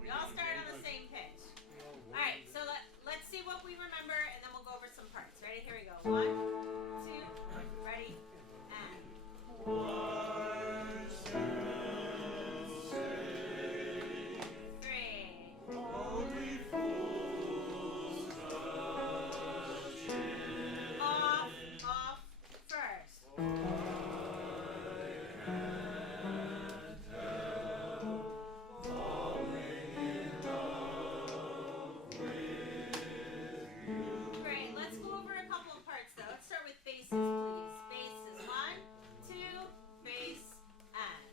We all start on the same pitch. All right, so let's see what we remember, and then we'll go over some parts. Ready? Here we go. 1, 2, ready, and. Wise men say, 3. only fools rush in. Off, first. I can't help falling in love with you. Great. Let's go over a couple of parts, though. Let's start with basses, please. Basses. 1, 2, bass, and.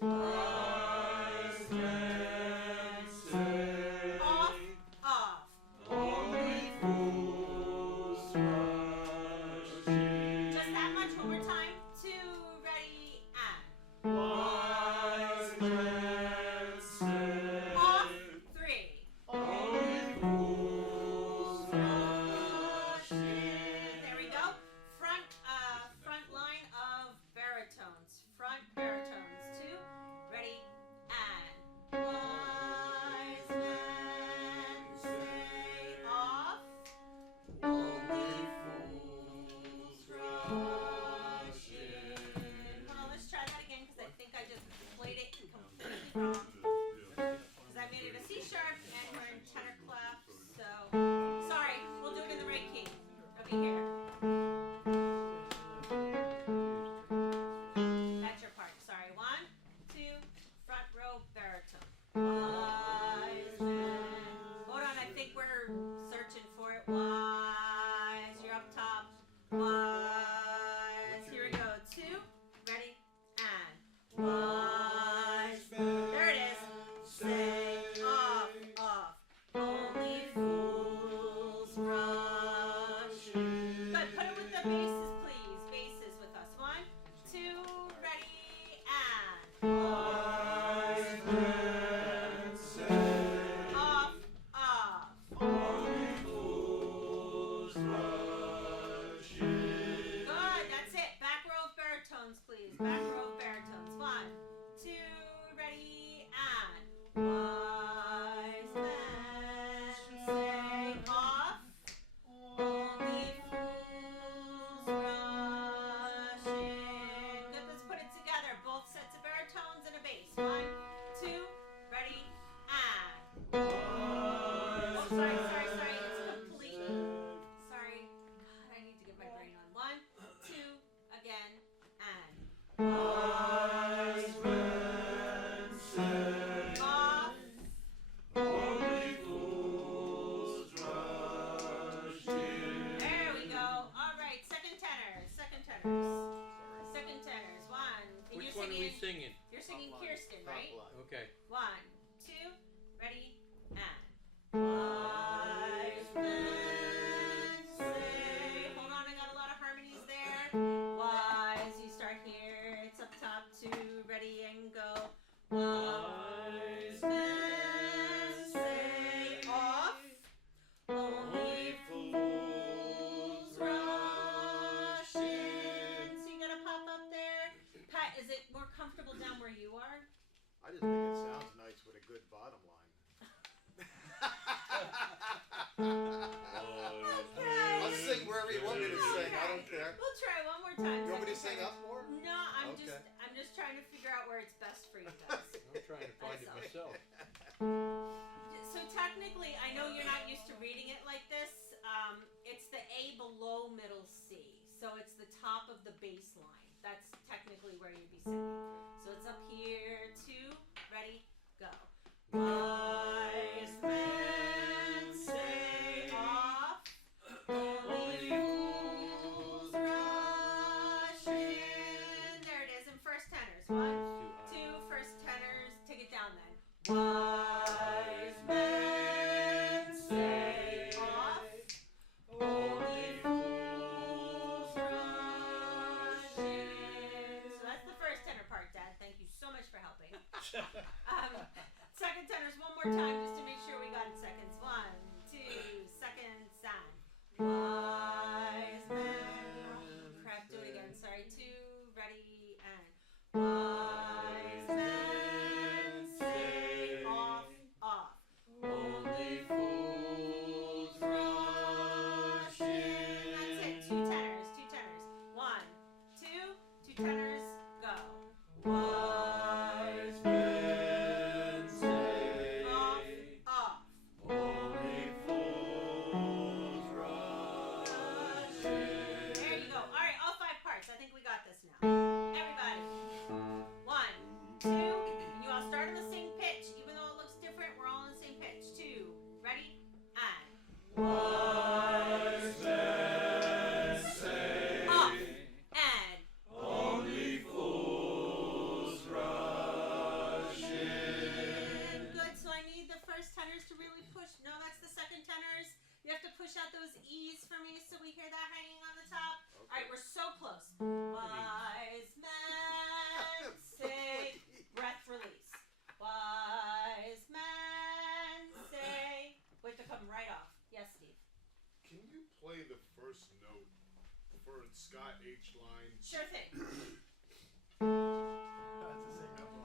Wise men say, Off. only fools rush in. Just that much. One more time. 2, ready, and. Wise men say, Off. 3. only fools rush in. There we go. Front line of baritones. Front baritones. 2, ready, and. Wise men say off. Only fools rush in. Hold on, let's try that again because I think I just played it completely wrong. Because I made it a C sharp and we're in tenor clef. So sorry, we'll do it in the right key. Over here. That's your part. Sorry. 1, 2, front row baritone. Wise man. Hold on, I think we're searching for it. Wise. You're up top. Wise. Here we go. 2, ready, and. Wise man. There it is. Say off. Only fools rush in. Good. Put it with the basses, please. Basses with us. 1, 2, ready, and. Wise men say, Off. only fools rush in. Good. That's it. Back row of baritones, please. Back row of baritones. 1, 2, ready, and. Wise men say off. Only fools rush in. Good. Let's put it together. Both sets of baritones and a bass. 1, 2, ready, and. Oh, sorry. It's complete. Sorry. God, I need to get my brain on. 1, 2, again, and. Wise men say, Off. only fools rush in. There we go. All right. Second tenors. Second tenors. 1. And Which you're one are we singing. singing? You're singing Kirsten, right? Okay. 1, 2, ready, and. Wise men say. Hold on, I got a lot of harmonies there. Wise, you start here. It's up top. 2, ready, and go. Wise men say off. Only fools rush in. So you gotta pop up there. Pat, is it more comfortable down where you are? I just think it sounds nice with a good bottom line. I'll sing wherever you want me to sing. I don't care. We'll try one more time. You want me to sing up more? No, I'm Okay. just trying to figure out where it's best for you guys. I'm trying to find it That's all. myself. So technically, I know you're not used to reading it like this. It's the A below middle C. So it's the top of the bass line. That's technically where you'd be singing. So it's up here. 2, ready, go. Wise men say off. Only fools rush in. There it is in first tenors. 1, 2, first tenors. Take it down then. Wise men say off. Only fools rush in. So that's the first tenor part, Dad. Thank you so much for helping. Second tenors one more time just to make sure we got it seconds. 1, 2, second, and. Wise men. Oh, crap, do it again. Sorry. 2, ready, and. Wise men say those E's for me so we hear that hanging on the top? Okay. All right, we're so close. Wise men say, breath release. Wise men say, wait to come right off. Yes, Steve. Can you play the first note for Scott H line? Sure thing.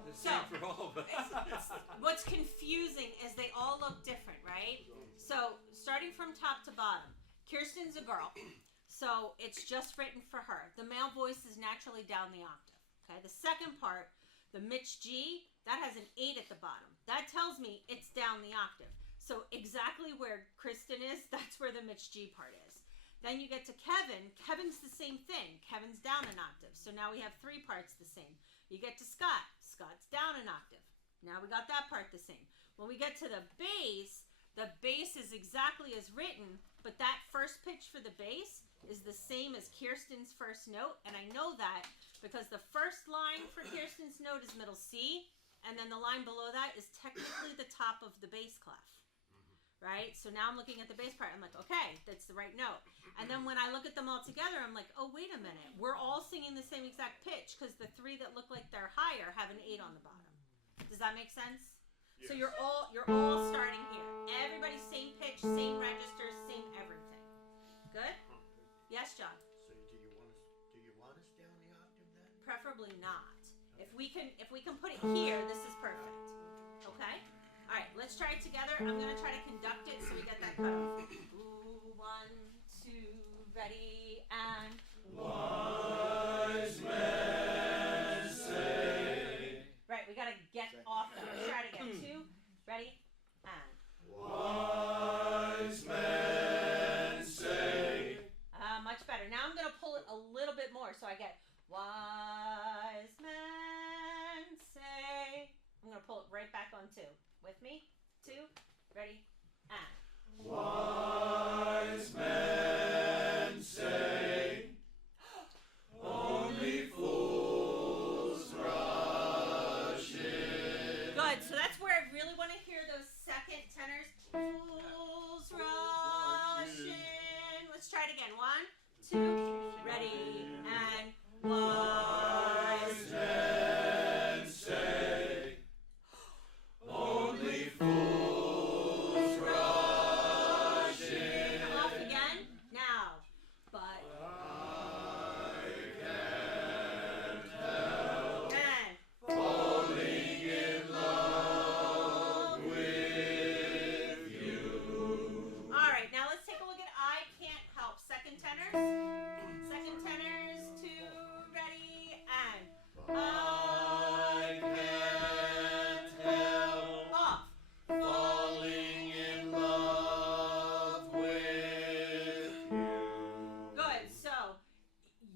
The So, same for all of us. What's confusing is they all look different, right? So, starting from top to bottom, Kirsten's a girl, so it's just written for her. The male voice is naturally down the octave. Okay, the second part, the Mitch G, that has an 8 at the bottom. That tells me it's down the octave. So exactly where Kristen is, that's where the Mitch G part is. Then you get to Kevin. Kevin's the same thing. Kevin's down an octave. So now we have 3 parts the same. You get to Scott. Scott's down an octave. Now we got that part the same. When we get to the bass is exactly as written, but that first pitch for the bass is the same as Kirsten's first note. And I know that because the first line for Kirsten's note is middle C, and then the line below that is technically the top of the bass clef. Right? So now I'm looking at the bass part. I'm like, okay, that's the right note. And then when I look at them all together, I'm like, oh, wait a minute. We're all singing the same exact pitch because the 3 that look like they're higher have an 8 on the bottom. Does that make sense? Yes. So you're all starting here. Everybody same pitch, same register, same everything. Good? Yes, John. So do you want us down the octave then? Preferably not. If we can put it here, this is perfect. Okay? All right, let's try it together. I'm gonna try to conduct it so we get that cut off. Ooh, 1, 2, ready, and Wise men say. right. We gotta get off that. Let's try it again. 2, ready, and Wise men say. much better. Now I'm gonna pull it a little bit more so I get wise men say. I'm gonna pull it right back on 2. With me? 2, ready, and Wise men say. Only fools rush in. good. So that's where I really want to hear those second tenors. Fools rush in. Let's try it again. 1, 2, ready, and wise men say. Only fools rush in. off again. Now, but I can't help and falling in love with you. all right. Now let's take a look at I can't help. Second tenors. Second tenors. 2, ready, and I can't help off. falling in love with you. Good. So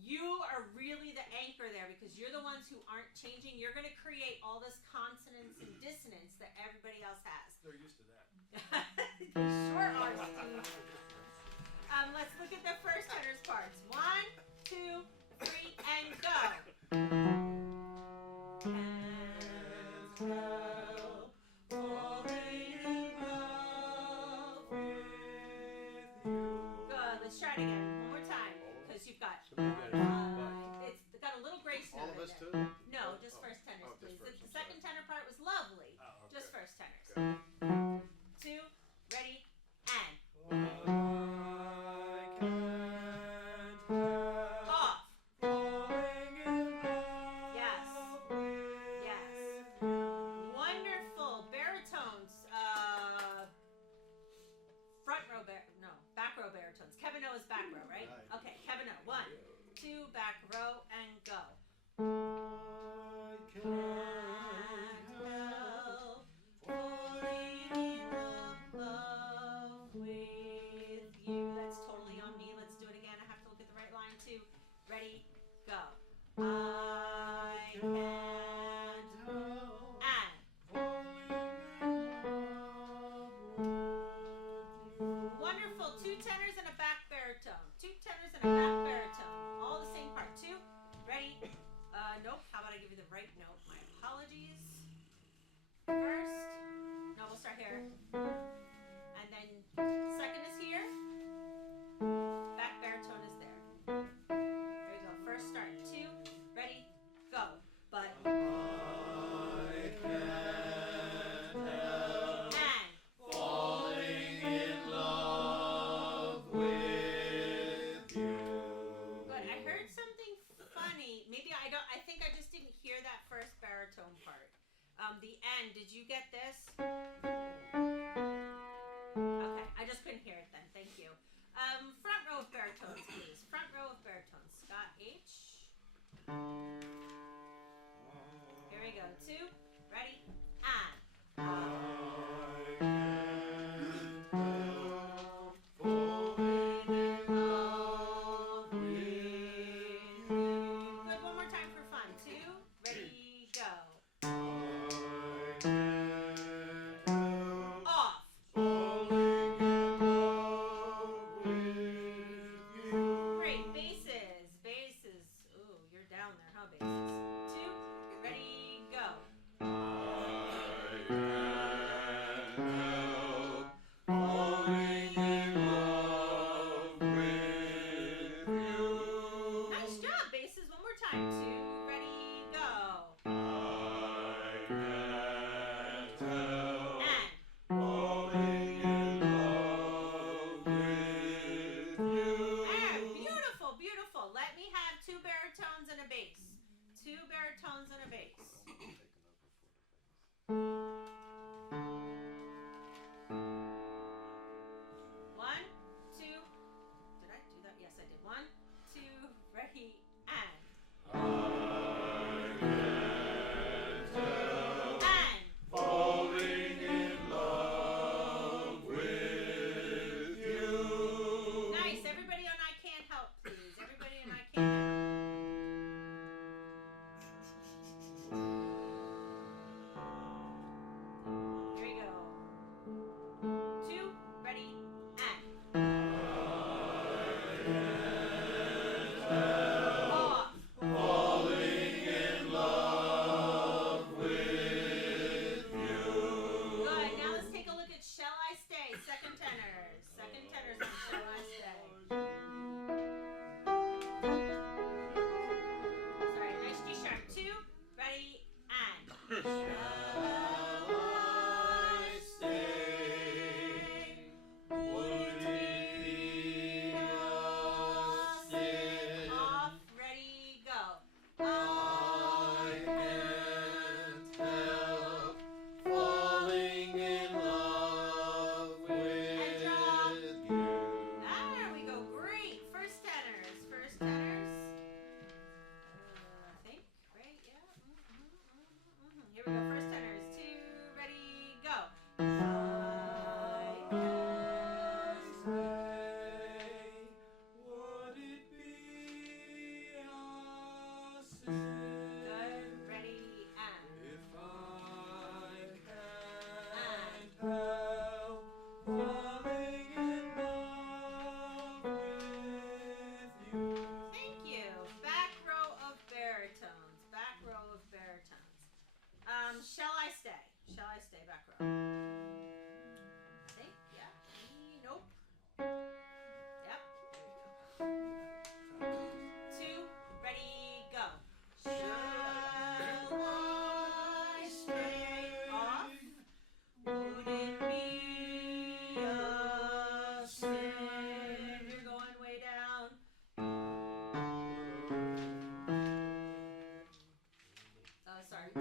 you are really the anchor there because you're the ones who aren't changing. You're going to create all this consonance and dissonance that everybody else has. They're used to that. They sure are, Steve. Let's look at the first tenors parts. 1, 2, 3, and go. Can't help falling in love with you. Good. Let's try it again. One more time. Because you've got. It's got a little grace All note of in us there. too? No, just first tenors, Oh, just please. first, The I'm second sorry. tenor part was lovely. Oh, okay. Just first tenors. Okay. 2, ready, and I can't help off. falling in love Yes. with Yes. you. Wonderful baritones. Front row back row baritones. Kevin O is back row, right? Right. Okay, Kevin O. 1, 2, back row, and go. I Can't help falling in love with you. That's totally on me. Let's do it again. I have to look at the right line too. Ready, go. I can't help and wonderful. 2 tenors and a back baritone. 2 tenors and a back baritone. All the same part. 2, ready. Nope. How about I give you the right note? My apologies. First. No, we'll start here. And then second is here. Front row of baritones, please. Front row of baritones. Scott H. Here we go. 2, ready, and. Good, one more time for fun. 2, ready, go. Off. Great, basses, basses. Ooh, you're down there, huh, basses? 2, ready, go. Nice job, basses. One more time. 2, ready, go. And beautiful, beautiful. Let me have 2 baritones and a bass. 2 baritones and a bass. One, 2. Did I do that? Yes, I did. 1, 2, ready, and. Nice. Everybody on I Can't Help, please. Everybody on I Can't Help. Here we go. 2, ready, and. Off. Good. Now let's take a look at Shall I Stay? Second tenors. Second tenors on Shall I Stay. Sorry, nice G sharp. 2, ready, and. Shall I stay? Would it be a sin? Off, ready, go. I can't help falling in love with you. There we go. Great. First tenors. First tenors. I think. Right? Yeah. Here we go. First tenors. 2, ready, go. I can't Say, would it be a sin Good. Ready, and. if I can't help falling in love with you? Thank you. Back row of baritones. Back row of baritones. Shall I stay? Shall I stay? Back row. I think. Yeah. Nope. Yep. 2, ready, go. Shall I stay? Off. Would it be a sin? You're going way down. Sorry.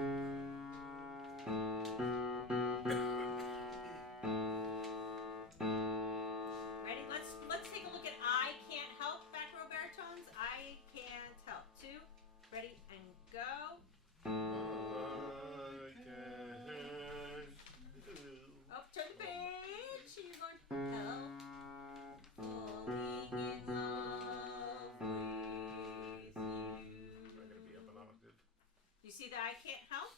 Ready? Let's take a look at I Can't Help. Back row baritones. I Can't Help. 2, ready, and go. Up, turn the page. You're going help. Falling in love with you. You see that I Can't Help?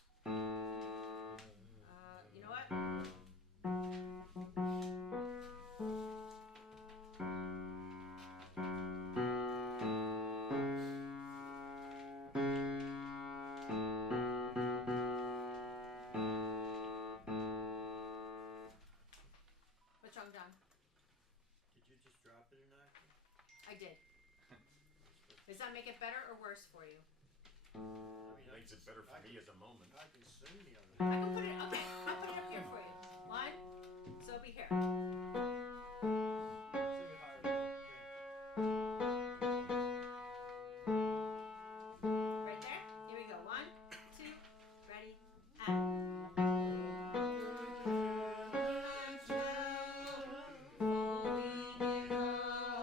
You know what? What's wrong, John? Did you just drop it an octave? I did. Does that make it better or worse for you? I mean, Makes it better for me at the moment. I can sing the other. I can put it. Okay, I'll put it up here for you. 1, so it'll be here. Sing it higher. Right there. Here we go. 1, 2, ready, and. Falling in love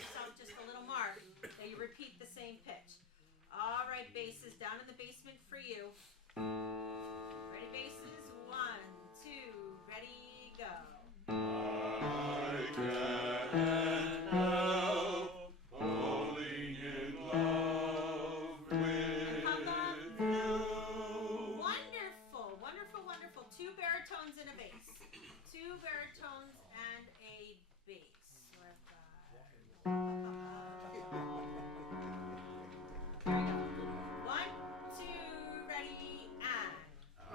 yourself just a little mark that you repeat the same pitch. All right, basses, down in the basement for you. Ready, basses? 1, 2, ready, go. I can't help falling in love with you. Wonderful, wonderful, wonderful. 2 baritones and a bass. 2 baritones and a bass. So I've got... Here we go. 1, 2, ready, and... I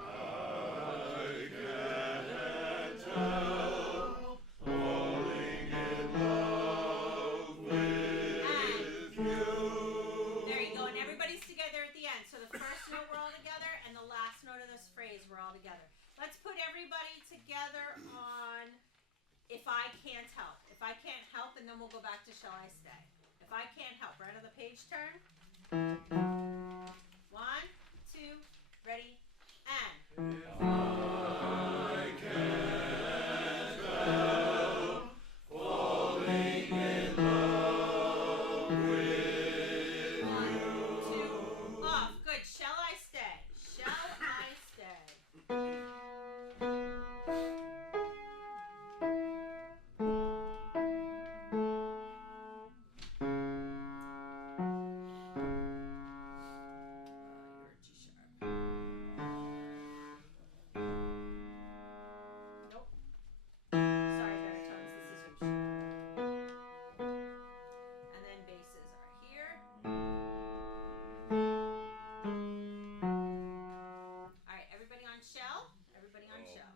can't help falling in love with you. There you go, and everybody's together at the end. So the first note we're all together, and the last note of this phrase we're all together. Let's put everybody together on If I Can't Help. If I Can't Help, and then we'll go back to Shall I Stay. If I Can't Help, right on the page turn. 1, 2, ready, and... If I can't help falling in love with 1, 2, off. Good. Shall I stay? Shall I stay? You're G sharp. Nope. Sorry, baritones. This is your sharp. And then basses are here. All right, everybody on shell? Everybody on shell.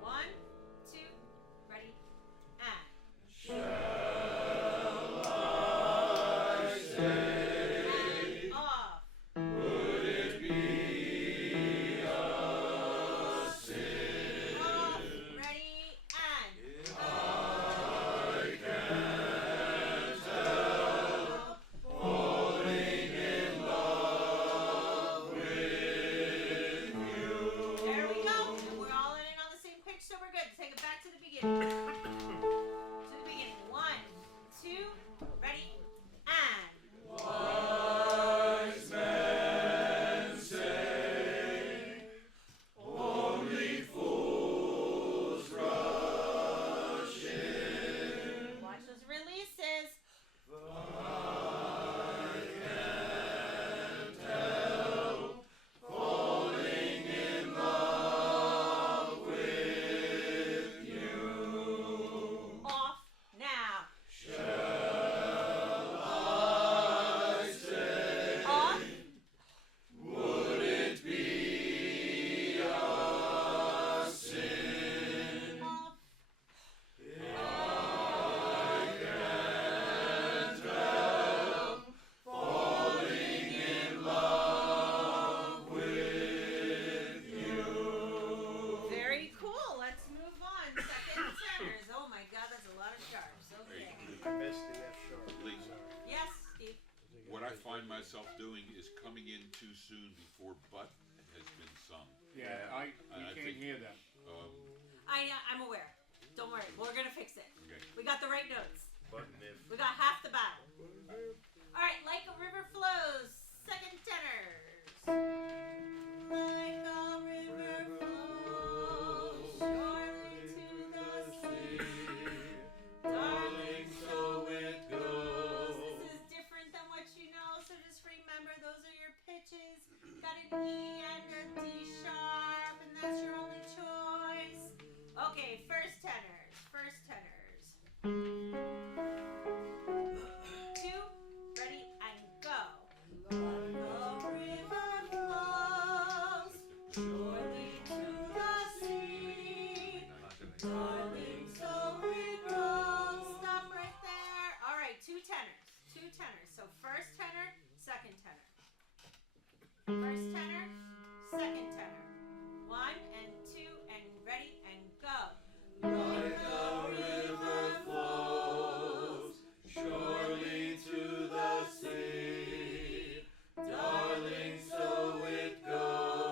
One, two, ready, and... And off. would it be a sin? Off. Ready, and... I can't help falling in love with you. There we go. And we're all in it on the same pitch, so we're good. Take it back to the beginning. To the beginning. 1, 2, ready, and... Wise men say only fools rush in. Watch those releases. I can't help falling in love with you. Off now. Shall I say, Off. would it be a sin Off. if I can't help falling in love with you? Very cool. Let's move on. Second centers. Oh my God, that's a lot of sharps. Okay. I missed the F sharp. Lee, Yes, Steve. what I find myself doing is coming in too soon before "but" has been sung. Yeah, I we can't think- hear that. I'm aware. Don't worry. We're gonna fix it. Okay. We got the right notes. Button if. We got half the battle. All right. Like a river flows. Second tenors. Like a river flows surely to the sea. Darling, so it goes. This is different than what you know, so just remember those are your pitches. Got an E and a D sharp, and that's your only choice. Okay, first tenors. First tenors. 2, ready, and go. Like a river flows surely to the sea. Darling, so it grows. Stop right there. All right, 2 tenors. 2 tenors. So first tenor, second tenor. First tenor, second tenor. 1 and 2 and ready and go. Like a river flows surely to the sea, darling, so it goes.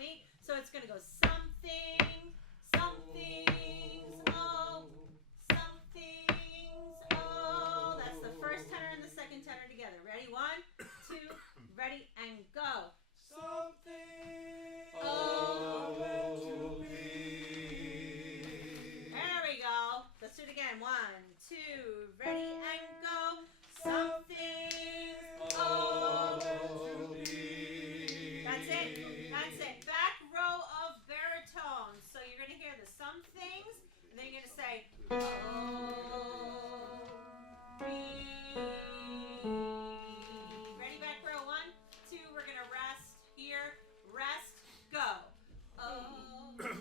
me. So it's gonna go something, somethings, oh, somethings, oh. That's the first tenor and the second tenor together. Ready? 1, 2, ready, and go. Something Oh. to be. There we go. Let's do it again. 1, 2, ready, and go. Something, oh. To be. That's it. That's it. Back row of baritones. So you're going to hear the some things, and then you're going to say, oh, be. Ready, back row? 1, 2, we're going to rest here. Rest, go. Oh, there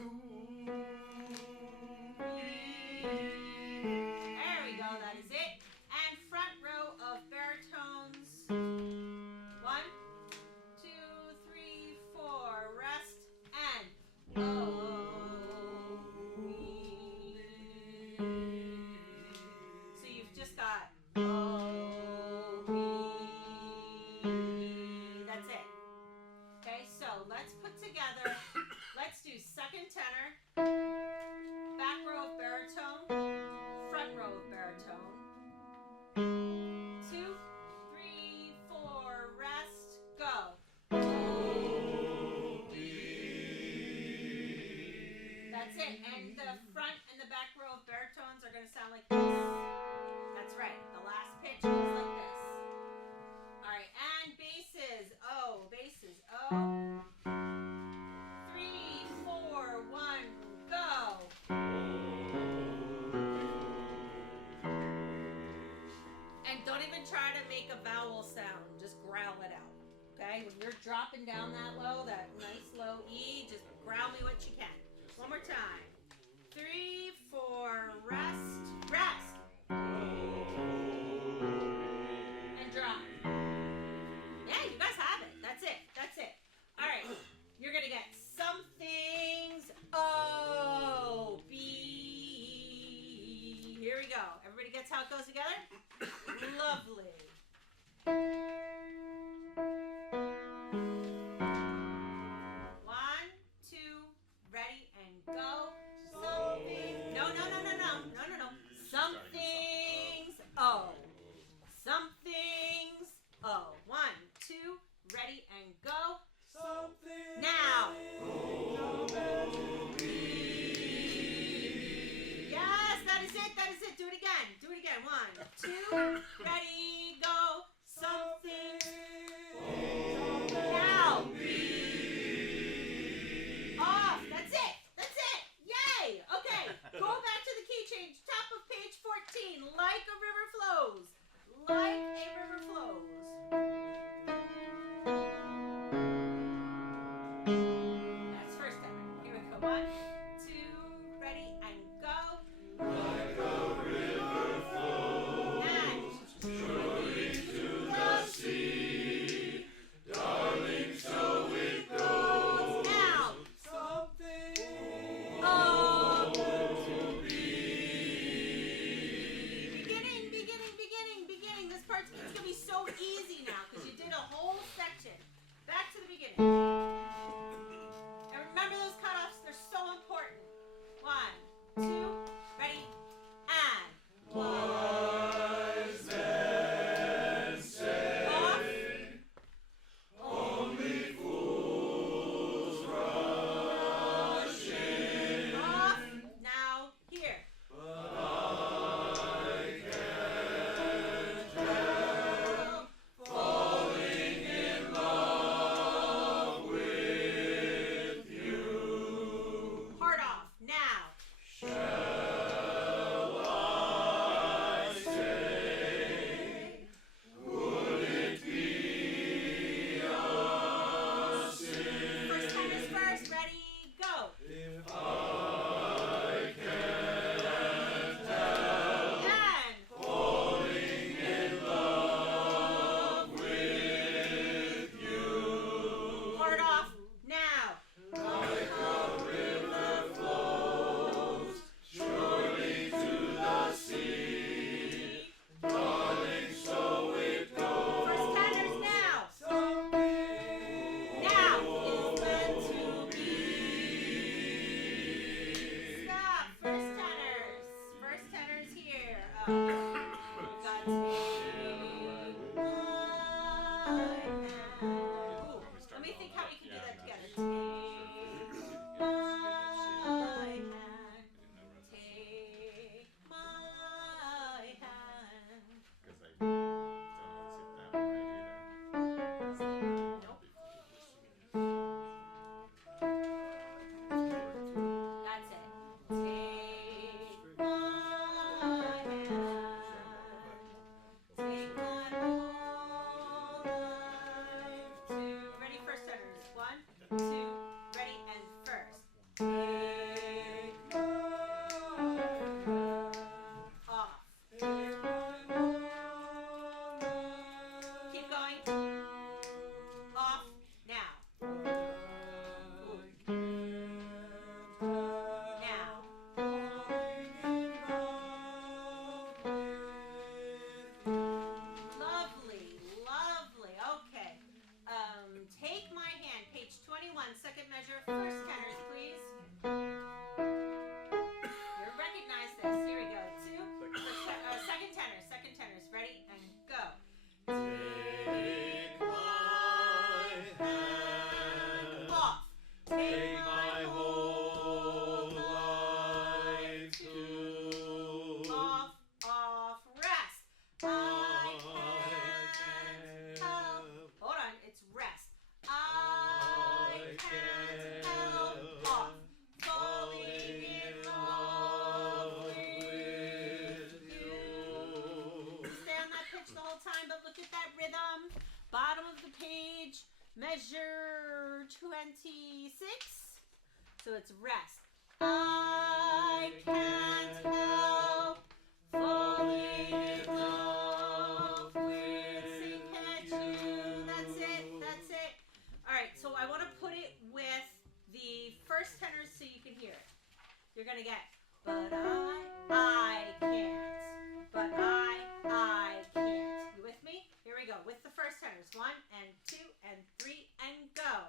we go. That is it. And front row of baritones. 1, 2, 3, 4. Rest and oh. So you've just got oh. That's it. Okay, so let's put together. Let's do second tenor, back row of baritone, front row of baritone. 2, 3, 4, rest, go. That's it. And the front and the back row of baritones are going to sound like this. That's right. The last pitch goes like this. All right. And basses. Oh, basses. Oh. 3, 4, 1, go. And don't even try to make a vowel sound. Just growl it out. Okay? When you're dropping down that low, that nice low E, just growl me what you can. One more time. 3, 4, rest, rest. And drop. Yeah, you guys have it. That's it. That's it. All right. You're going to get some things. Oh, B. Here we go. Everybody gets how it goes together? Lovely. 1, 2, ready, and go. Something. No. Some things. Oh. Some things. Oh. 1, 2, ready, and go. Something. Now. Yes, that is it. That is it. Do it again. Do it again. 1, 2, ready, go. Something. Now. Off. That's it. That's it. Yay. Okay. Go back to the key change. Top of page 14. Like a river flows. Like a river flows. That's first tenor. Here we go. 1, 2, ready, and go. Like a river flows And surely to the sea, darling, so it goes. now. Something Oh. to be. Beginning. This part's it's gonna be so easy now because you did a whole section. Back to the beginning. And remember those cutoffs, they're so important. 1, 2, ready, and Wise men say off. only fools rush in, Off. Now here. but I can't help bottom of the page, measure 26. So it's rest. I can't help falling in love with sing catch you. That's it. That's it. All right. So I want to put it with the first tenors so you can hear it. You're gonna get, but I can't. But I can't. You with me? Here we go. With the first tenors. 1 and 2 and 3 and go.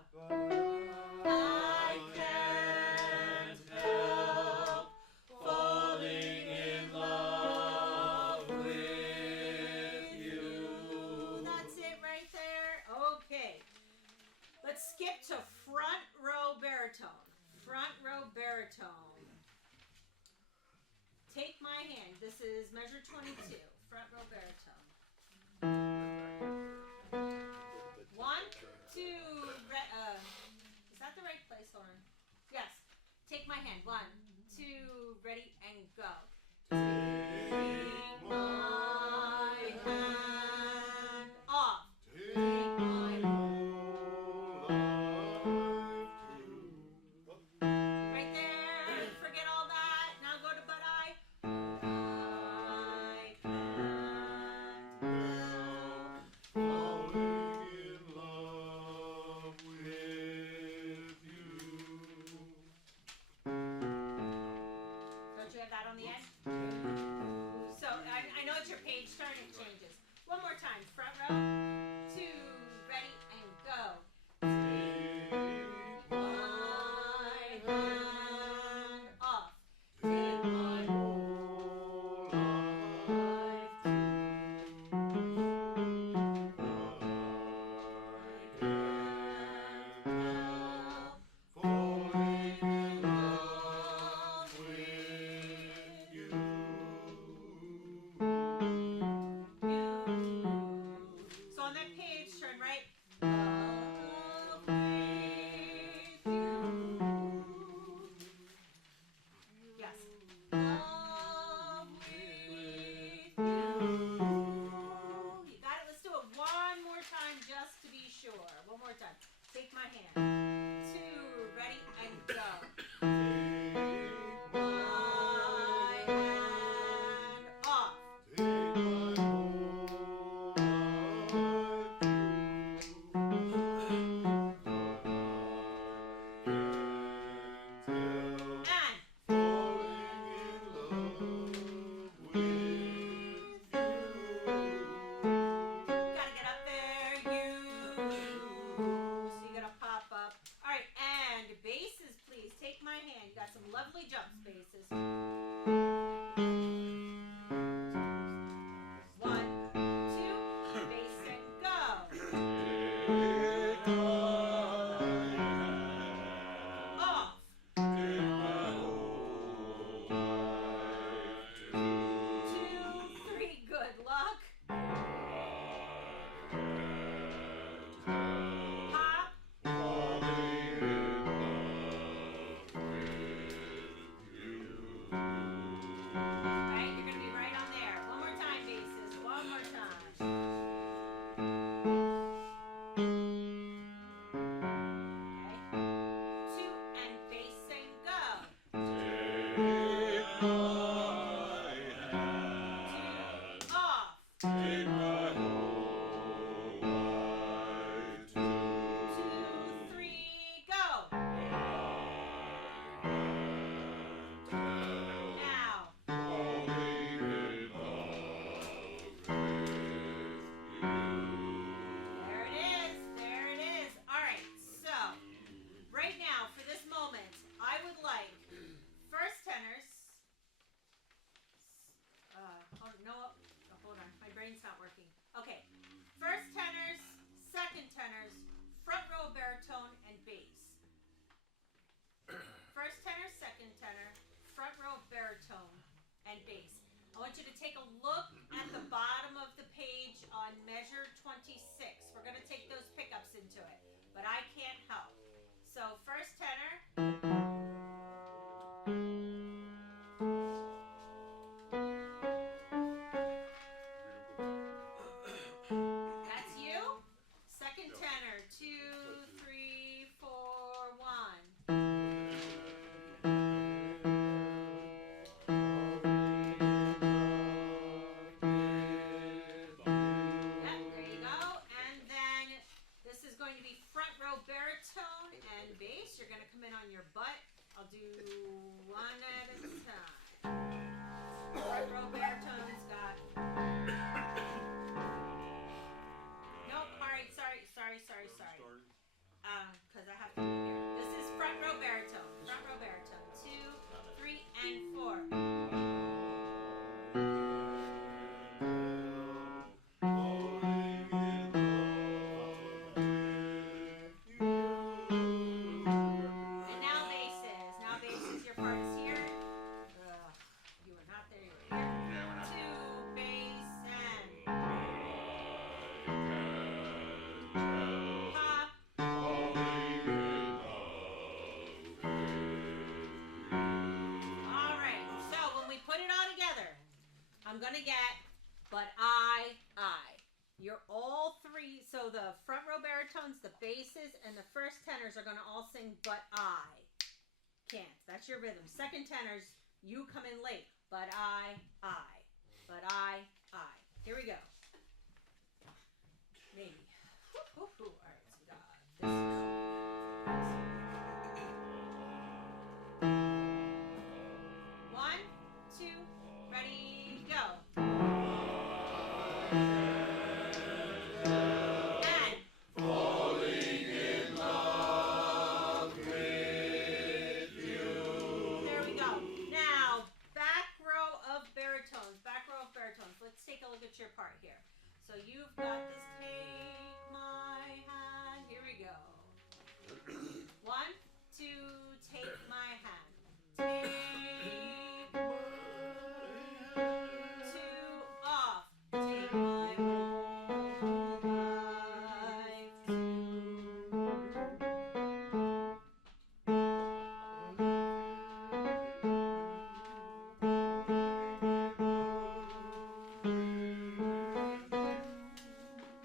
I can't help falling in love with you. That's it right there. Okay. Let's skip to front row baritone. Front row baritone. Take my hand. This is measure 22. Front row baritone. 1, 2, is that the right place? Hold on. Yes. Take my hand. 1, 2, ready, and go. Take my hand off. Take my right there. Forget all that. Now go to but I. I can't help Falling in love with you. Don't you have that on the end? So I know it's your page turn, it changes. One more time. Front row. 2, ready, and go. Take My hand off. Take my whole life falling in love with you. So on that page, turn right. Love with you. Yes. Love with you. You got it. Let's do it one more time just to be sure. One more time. Take my hand. 2, ready, and go. Take My hand off. Take my whole And falling in love with you. gotta get up there, you. So you gotta pop up. All right, and basses, please. Take my hand. You got some lovely jumps, basses. 1, 2, bass and go. Off. 2, 3, good luck. Pop. Right, you're gonna be right on there. One more time, basses. One more time. Okay. 2 and bass and go. 2 off. 2, 3, go. Now. There it is. There it is. All right. So, right now, for this moment, I would like first tenors. Hold on. My brain's not working. Okay. First tenors, second tenors, front row baritone, and bass. First tenor, second tenor, front row baritone, and bass. I want you to take a look at the bottom of the page on measure 26. We're going to take those pickups into it, but I can't help. So first tenor. That's you? I'm gonna get, but you're all three, so the front row baritones, the basses, and the first tenors are gonna all sing, but I can't. That's your rhythm. Second tenors, you come in late, but I. But I. Here we go. Maybe. All right, so we got this note. 1, 2, ready, go. And Falling in love with you. there we go. Now, back row of baritones. Let's take a look at your part here. So you've got this, take my hand. Here we go. 1, 2, take my hand. Take 2, off. Take my whole life. 2.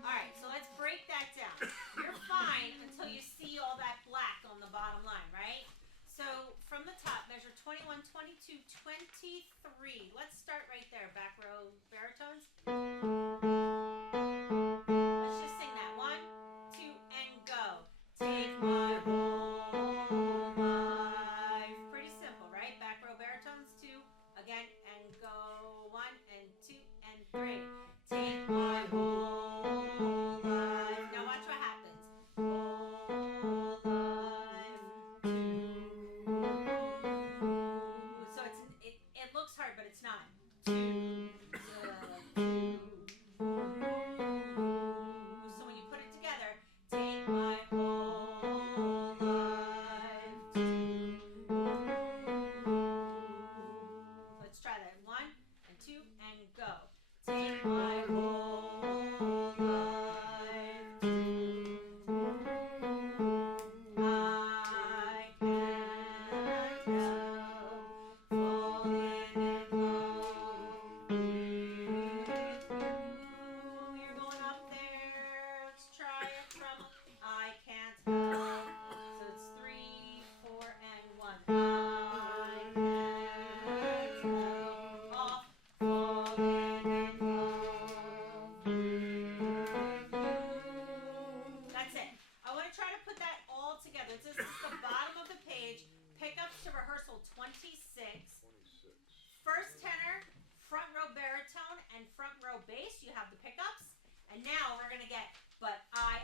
Alright, so let's break that down. You're fine until you see all that black on the bottom line, right? So from the top, measure 21, 22, 23. Let's start right there, back row baritones. Let's just sing that. 1, 2, and go. Take my whole life. Pretty simple, right? Back row baritones. 2, again, and go. 1, and 2, and 3. Take my whole life. Now watch what happens. Whole life. 2. So it looks hard, but it's not. 2. 2. So when you put it together, take my whole life. 2. Let's try that. 1 and 2 and go. Take my whole life. 2. I can't help falling in love with you. You're going up there. Let's try it from I can't help. So it's 3, 4, and 1. I can't help off falling in love with you. That's it. I want to try to put that all together. This is the bottom of the page. Pickups to rehearsal 26. First tenor, front row baritone, and front row bass. You have the pickups. And now we're going to get but I.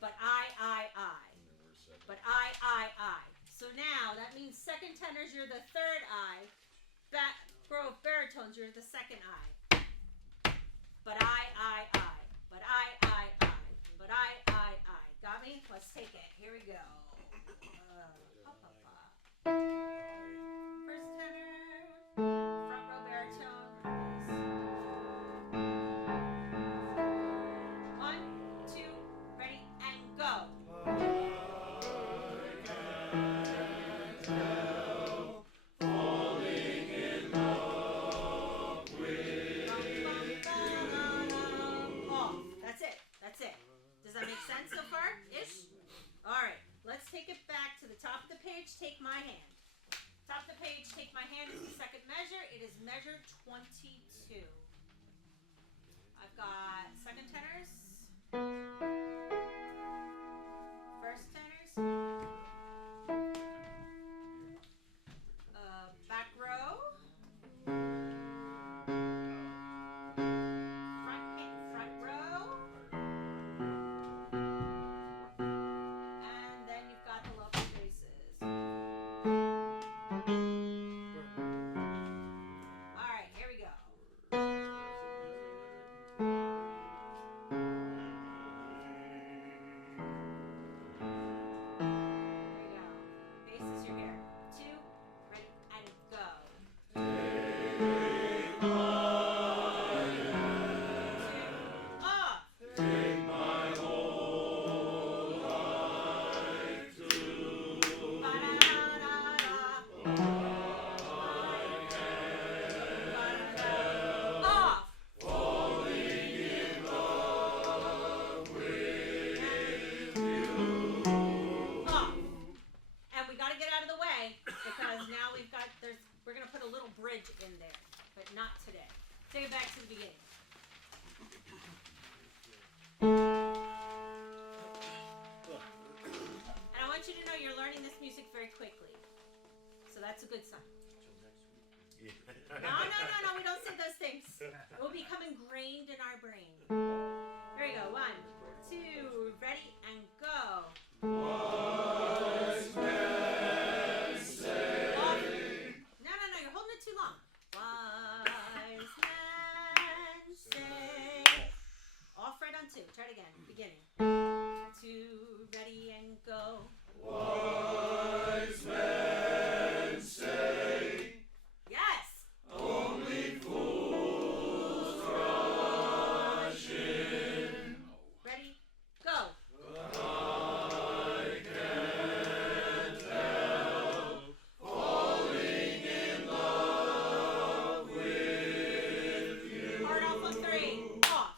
But I. But I. So now that means second tenors, you're the third I. Back row of baritones, you're the second I. But I. But I. But I. Got me? Let's take it. Here we go. First tenor, front row baritone, bass. 1, 2, ready, and go. Falling in love with That's a good sign. Till next week. No, we don't say those things. It will become ingrained in our brain. Here we go. 1, 2, ready, and go. Wise men say. No, you're holding it too long. Wise men say. Off right on 2. Try it again. Beginning. 2, ready, and go. Wise men say. Yes. Only fools rush in. Ready, go. I can't help falling in love with you. Hard off on 3. Off.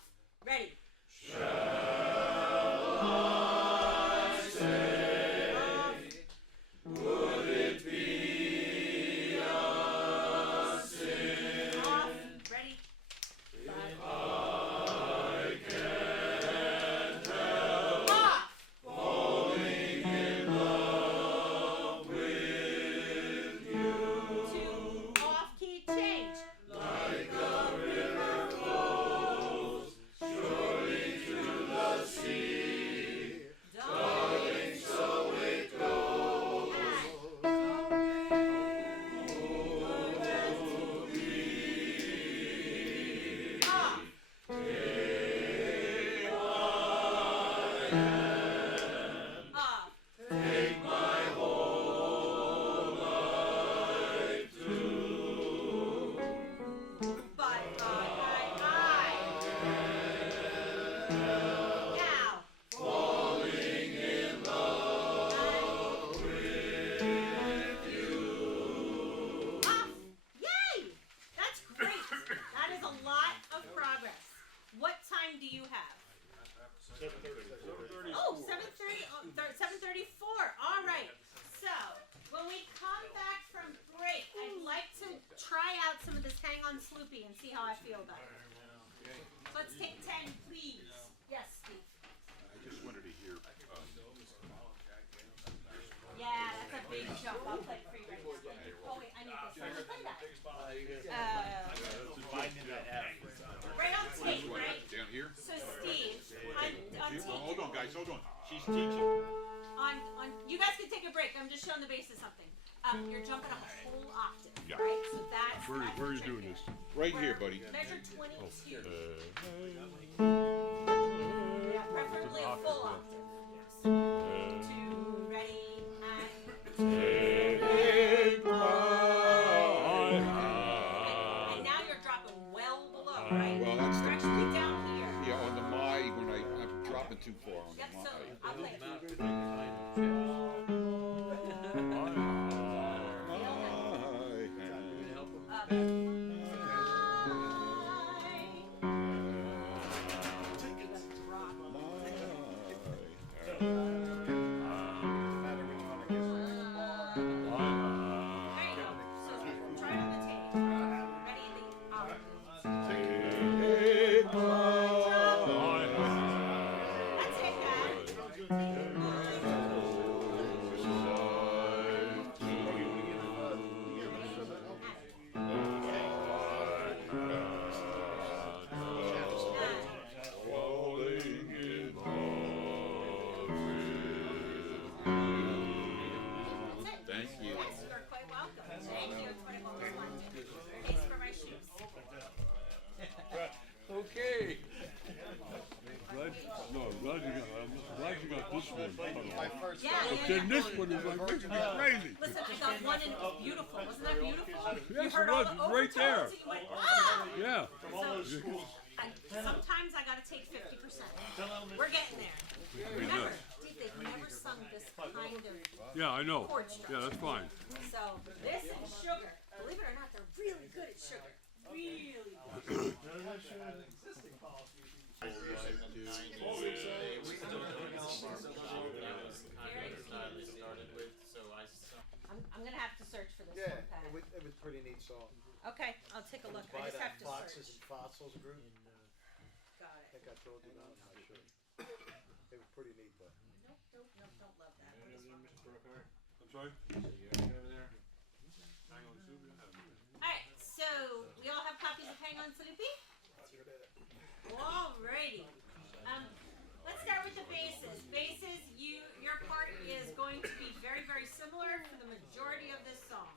Ready. Shall I say, would it be a sin Off. Ready. if I can't help Off. falling in love with you? 2. Off. Key change. Like a river flows surely to the sea, darling, so it goes. Off. Off. Take my whole life too. Bye. Now. Falling in love with you. Off. Yay! That's great. That is a lot of progress. What time do you have? 7:30. Oh, 7:30. 7:34. All right. So when we come back from break, I'd like to try out some of this Hang on Sloopy and see how I feel about it. So let's take 10, please. Yes, Steve. I just wanted to hear, Yeah, that's a big jump. I'll play it for you right now. Thank you. Oh wait, I need this. Let me play that. Right on tape, right? down here. So Steve, on Well, tape. hold on, guys, hold on. She's teaching. On you guys can take a break. I'm just showing the basis something. You're jumping a whole octave, Yeah. right? So that's Where are you doing this? Right here, buddy. Measure 22. Uh, Yeah, preferably a full octave. Yes. 2, ready, and Take my and now you're dropping well below, right? Well, that's You're actually down here. yeah, on the my when I'm dropping too far on the Yep. my. So I'll play it. Thank you. Yes, you are quite welcome. Thank you. It's what I've always wanted. Case for my shoes. Okay. I'm glad you got this one. My first Yeah, But yeah, then yeah. this one is like making me crazy. Listen, I got one in beautiful. Wasn't that beautiful? You Yes, heard it all was. the It's right there. overtones and you went, ah! Yeah. Sometimes I gotta take 50%. We're getting there. Remember, they've never sung this kind of Yeah, I know. chord structure. Yeah, that's fine. So this and sugar, believe it or not, they're really good at sugar. Really good. I'm gonna have to search for this Yeah, one, Pat. it was pretty neat song. Okay, I'll take a look. I By just that have to Foxes search. and Fossils group. Got I it. think I told you that, I'm not sure. It was pretty neat, but. Nope, don't love that. What is wrong? I'm sorry? Alright, so we all have copies of Hang On Sloopy? Alrighty. Let's start with the basses. Basses, your part is going to be very, very similar for the majority of this song.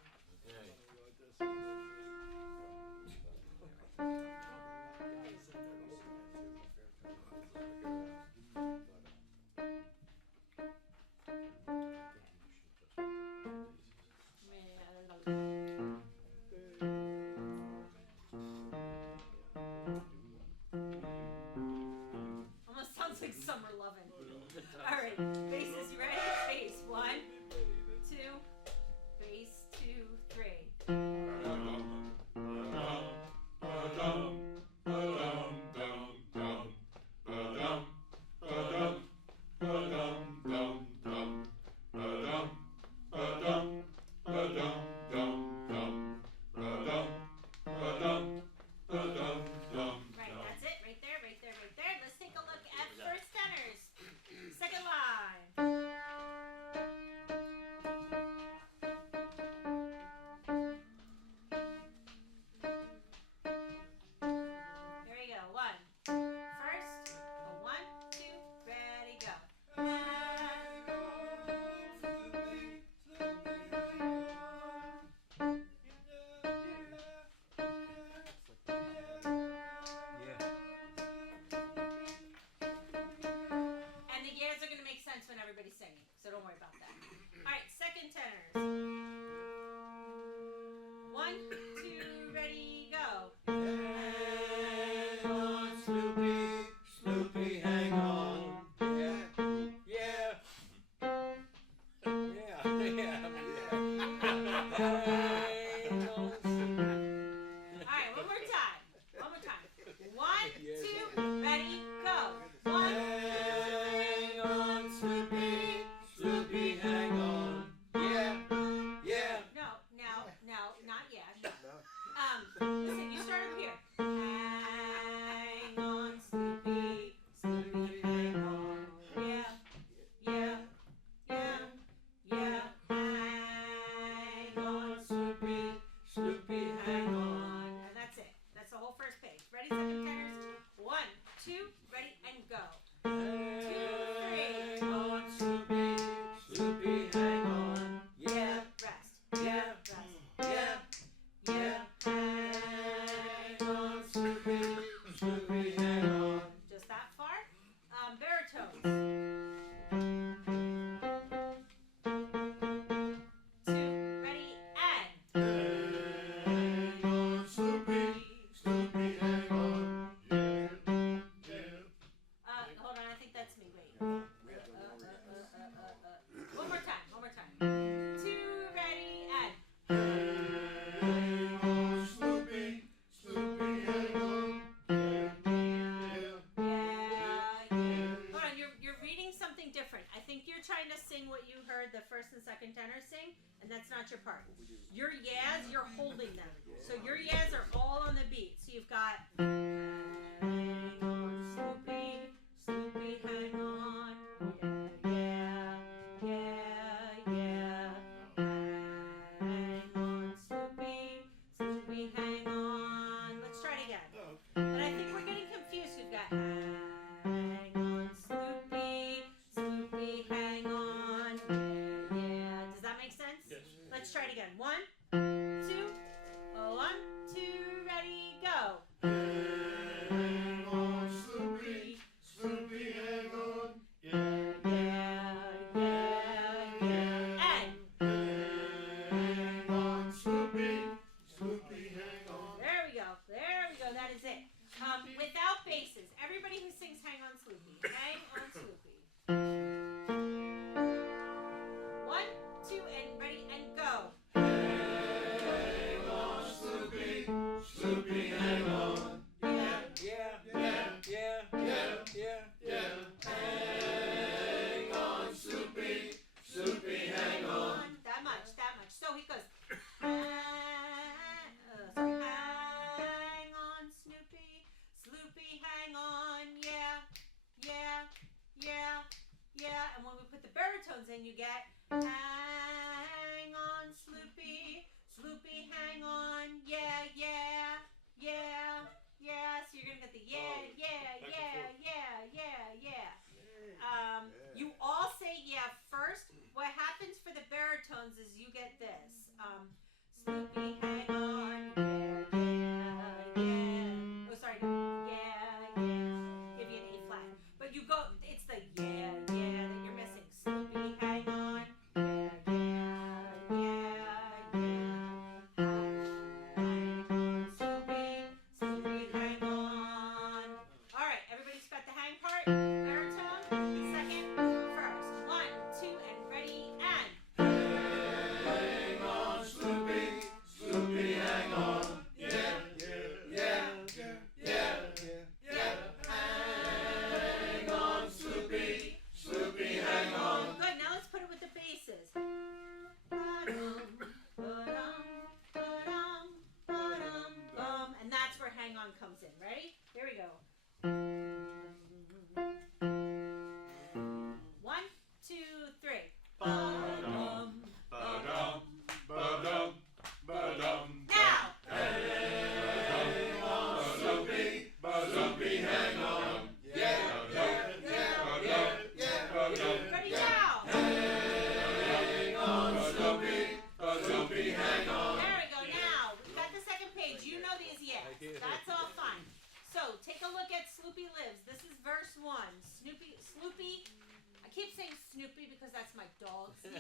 Almost sounds like Summer Lovin'. Alright, basses, you ready? Bass, 1, 2, bass, 2, 3. Right, that's it, right there, right there, right there. Let's take a look at first tenors. Second line. Here we go. One. First. A 1, 2, ready, go. And the yeahs are gonna make sense when everybody's singing, so don't worry about that. Alright, second tenors. 1, 2, ready, go. Hang on, Sloopy, Sloopy, hang on. Yeah. Alright, one more time. One more time. 1, 2, ready, go. 1. Hang on, Sloopy, Sloopy, hang on. Yeah. No, not yet. Listen, you start over here. Hang on, Sloopy, Sloopy, hang on. Yeah. Hang on, Sloopy, Sloopy, hang on. and that's it. That's the whole first page. Ready, second tenors? 1, 2, ready, and go. 2, 3. Hang on, Sloopy, Sloopy, hang on. Yeah. Rest. Yeah. Rest. Yeah. Hang on, Sloopy, Sloopy, hang on. Just that far. Baritones. 2, ready, and. Hang on, Sloopy, Sloopy, hang on. Hold on, I think that's me. Wait. One more time. 2, ready, and. Hang on, Sloopy, Sloopy, hang on. Hold on, you're reading something different. I think you're trying to sing what you heard the first and second tenor sing, and that's not your part. Your yeahs, you're holding them. So your yeahs are all on the beat. So you've got hang on, Sloopy, Sloopy, hang on. Yeah. Hang on, Sloopy, Sloopy, hang on. Let's try it again. And I think we're getting confused. We've got hang on, Sloopy, Sloopy, hang on. Yeah. Does that make sense? Yes. Let's try it again. 1, 2, 1, 2, ready, go. Hang on, Sloopy, Sloopy, hang on. And Hang on, Sloopy, Sloopy, hang on. there we go. That is it. Without basses. Everybody who sings Hang On Sloopy. Hang on Sloopy. 1, 2, and ready, and go. Hang on, Sloopy, Sloopy, hang on. Hang on, Sloopy, Sloopy, hang on. That much. So he goes. Hang on, Snoopy, Sloopy, hang on, yeah. And when we put the baritones in, you get hang on, Sloopy, Sloopy, You all say yeah first. What happens for the baritones is you get this. Sloopy, hang on, yeah. Oh, sorry, yeah. Give you an A flat. But you go, it's the yeah that you're missing. Sloopy, hang on, Sloopy, hang on. All right, everybody's got the hang part. Baritone, second, first. 1, 2, and ready, and. Hang on, Sloopy, Sloopy, hang on. Yeah. Hang on, Sloopy, Sloopy, hang on. Good, now let's put it with the basses. Ba-dum, ba-dum, ba-dum, ba-dum, bum. And that's where hang on comes in. Ready? Here we go. 1, 2, 3. Ba-dum, Ba-dum, ba-dum, ba-dum. now. Hang on, Sloopy, Sloopy, hang on. Yeah. Ready now. Hang on, Sloopy, Sloopy, hang on. There we go. Now we've got the second page. You know these yet? That's all fine. So take a look at Sloopy Lives. This is verse 1. Sloopy. I keep saying Snoopy because that's my dog's name.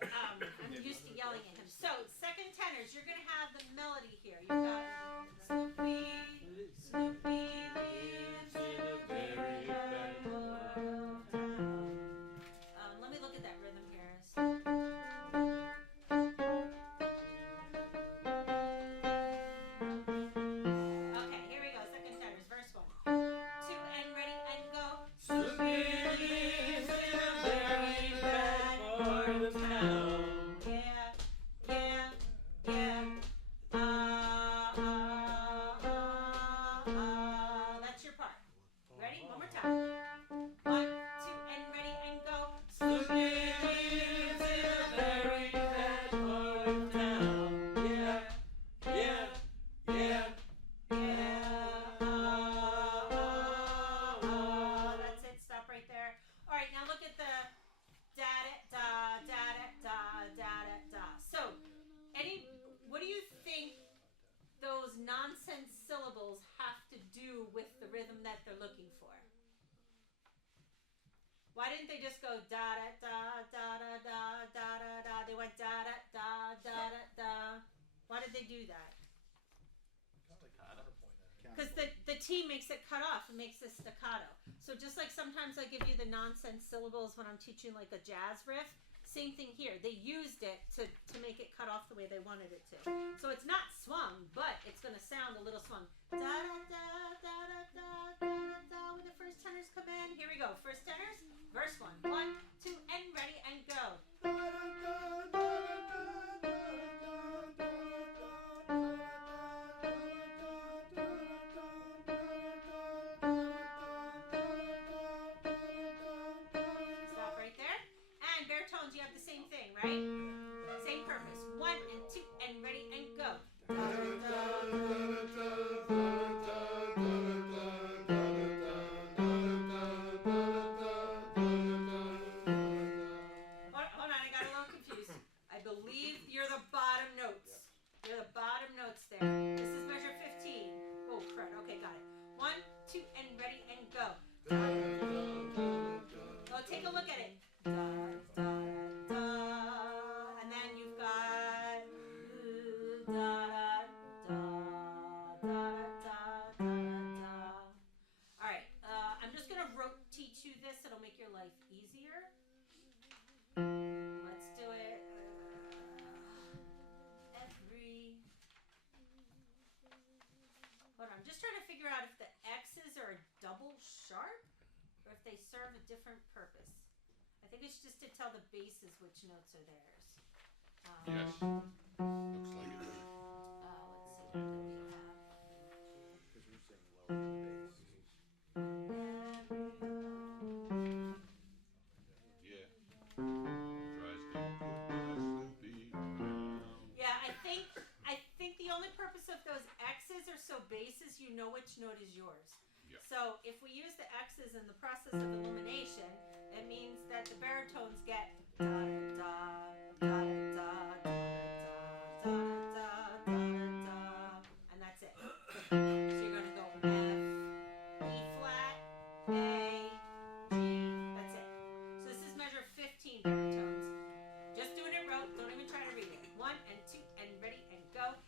I'm used to yelling at him. So second tenors, you're gonna have the melody here. You've got Sloopy lives in a very bad part of town. Let me look at that rhythm here. Okay, here we go. Second tenors, verse 1, 2, and ready, and go. Sloopy lives in a very bad part of town. Yeah. That's your part. Ready? One more time. 1, 2, and ready, and go. Sloopy lives in a very bad part of town. Yeah. That's it. Stop right there. All right, now look at the da da da da da da da. So, what do you think those nonsense syllables have to do with the rhythm that they're looking for? Why didn't they just go da da da da da da da da da? They went da da da da da da. Why did they do that? Because the T makes it cut off. It makes it staccato. So just like sometimes I give you the nonsense syllables when I'm teaching like a jazz riff, same thing here. They used it to make it cut off the way they wanted it to. So it's not swung, but it's going to sound a little swung. Da da da da da da da da. When the first tenors come in, here we go. First tenors, verse 1, 1, 2, and ready, and go. Stop right there. And baritones, you have the same thing, right? Same purpose. 1 and 2 and ready and go. Hold on, I got a little confused. I believe you're the bottom notes. You're the bottom notes there. This is measure 15. Oh, crud. Okay, got it. 1, 2, and ready and go. Oh, take a look at it. Da, da, da. And then you've got da, da, da, da, da, da. All right, I'm just gonna teach you this. It'll make your life easier. Let's do it. Hold on, I'm just trying to figure out if the X's are a double sharp or if they serve a different purpose. I think it's just to tell the basses which notes are theirs. Yes. Looks like it. Let's see, what do we have? Because you're saying lower the bass. Yeah. Tries to put my Sloopy down. Yeah, I think the only purpose of those X's are so basses you know which note is yours. So if we use the X's in the process of elimination, it means that the baritones get da da da da da da da da da, and that's it. So you're gonna go F, E flat, A, G. That's it. So this is measure 15 baritones. Just do it in rote. Don't even try to read it. 1 and 2 and ready and go.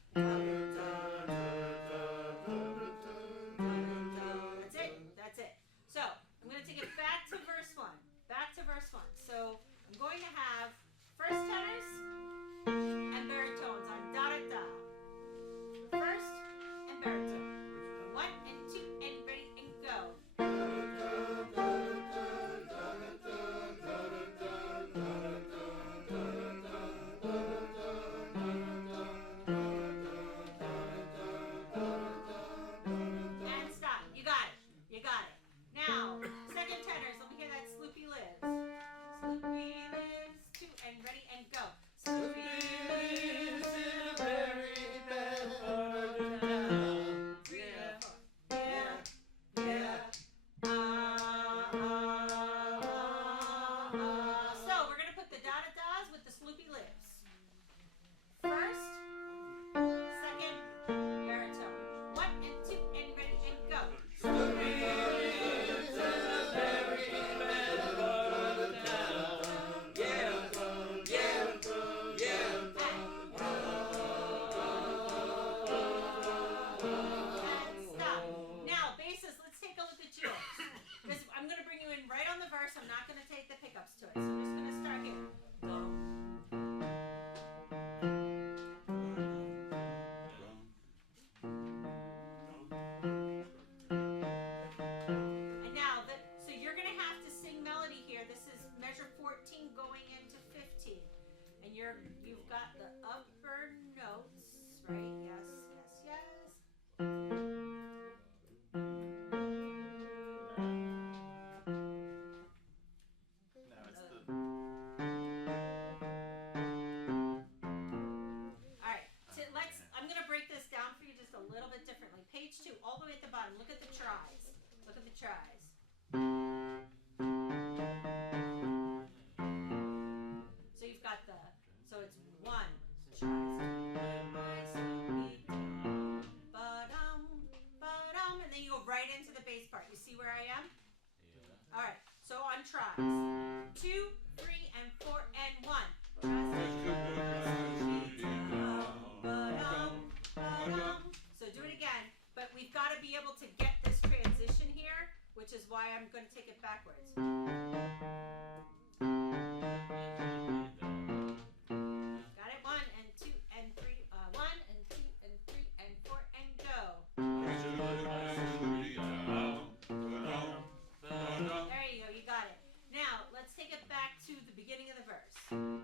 That's it. That's it. So I'm going to take it back to verse 1. Back to verse 1. So I'm going to have first tenors and baritones on da da da. First and baritone. 1 and 2 and ready and go. And stop. You got it. You got it. Now, second tenors. Let me hear that Sloopy lives. Sloopy lives. 2 and ready and go. Sloopy lives in a very bad part of town. 3 and 4. Yeah. So we're gonna put the da da das with the Sloopy lives. First, second, baritone. 1 and 2 and ready and go. Sloopy lives in a very bad part of town. Yeah, yeah, yeah. And stop. Now, basses, let's take a look at yours. Because I'm going to bring you in right on the verse. I'm not going to take the pickups to it. So I'm just going to start here. And now, so you're going to have to sing melody here. This is measure 14 going into 15. And you've got the upper notes, right? Yes, yes, yes. All right, so I'm going to break this down for you just a little bit differently. Page 2, all the way at the bottom. Look at the tries. Look at the tries. So you've got so it's 1, tries to play my Sloopy down, ba-dum, ba-dum, and then you go right into the bass part. You see where I am? All right, so on tries. 2, 3, and 4, and 1. Tries to play my Sloopy down, ba-dum, ba-dum. So do it again, but we've got to be able to get this transition here, which is why I'm going to take it backwards. Got it? 1 and 2 and 3. 1 and 2 and 3 and 4 and go. There you go. You got it. Now let's take it back to the beginning of the verse. And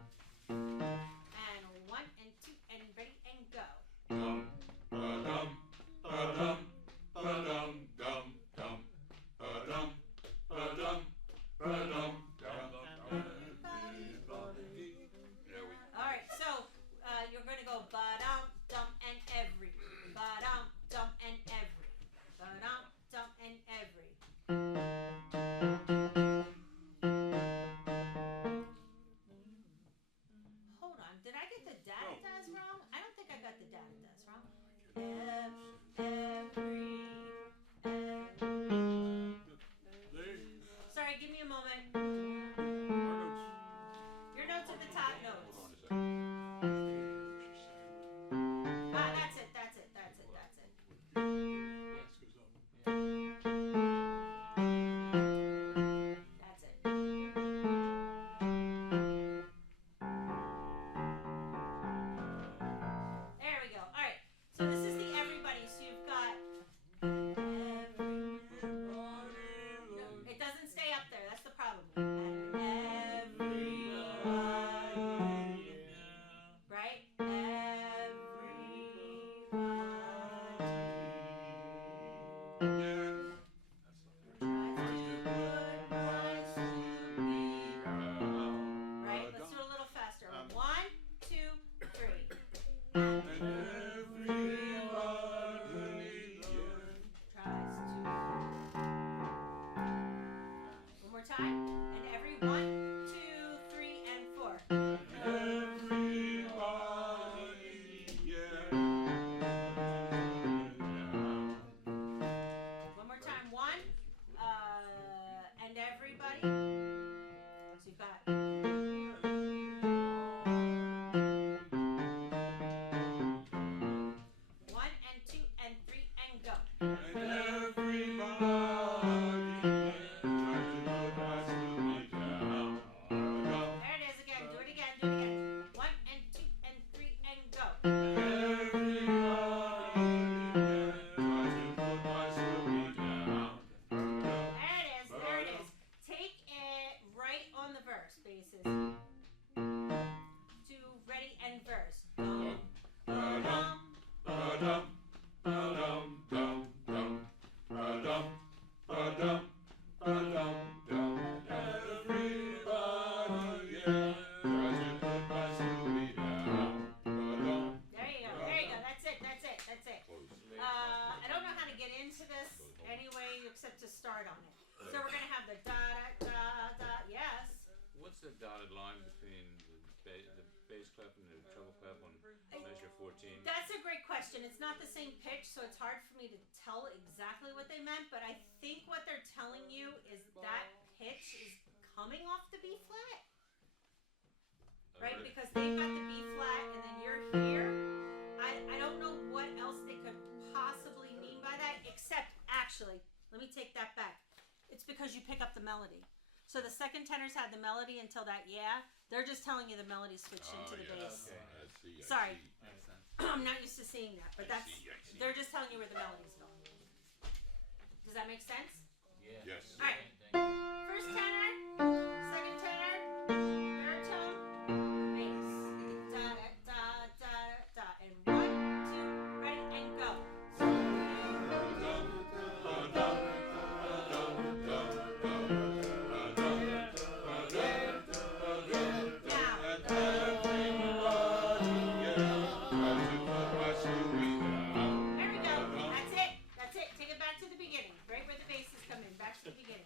1 and 2 and ready and go. Everybody's born Ba-dum, ba-dum, dum. Everybody, yeah. Tries to put my Sloopy down. Ba-dum. There you go. There you go. That's it. That's it. That's it. Close. I don't know how to get into this anyway, except to start on it. So we're gonna have the da da da da. Yes. What's the dotted line between the bass clef and the treble clef on measure 14? That's a great question. It's not the same pitch, so it's hard for me to tell exactly what they meant. But I think what they're telling you is that pitch is coming off the B flat, right? Because they've got the B flat, and then you're here. I don't know what else they could possibly mean by that, except actually, let me take that back. It's because you pick up the melody. So the second tenors had the melody until that they're just telling you the melody switched into the bass. Okay. I see. Sorry. Makes sense. I'm not used to seeing that, but I that's see. they're just telling you where the melody's going. Does that make sense? Yeah. Yes. All right. First tenor, second tenor, third tone, bass. Da da da da da, and 1, 2, ready and go. There we go. That's it. That's it. Take it back to the beginning. Right where the bass is coming. Back to the beginning.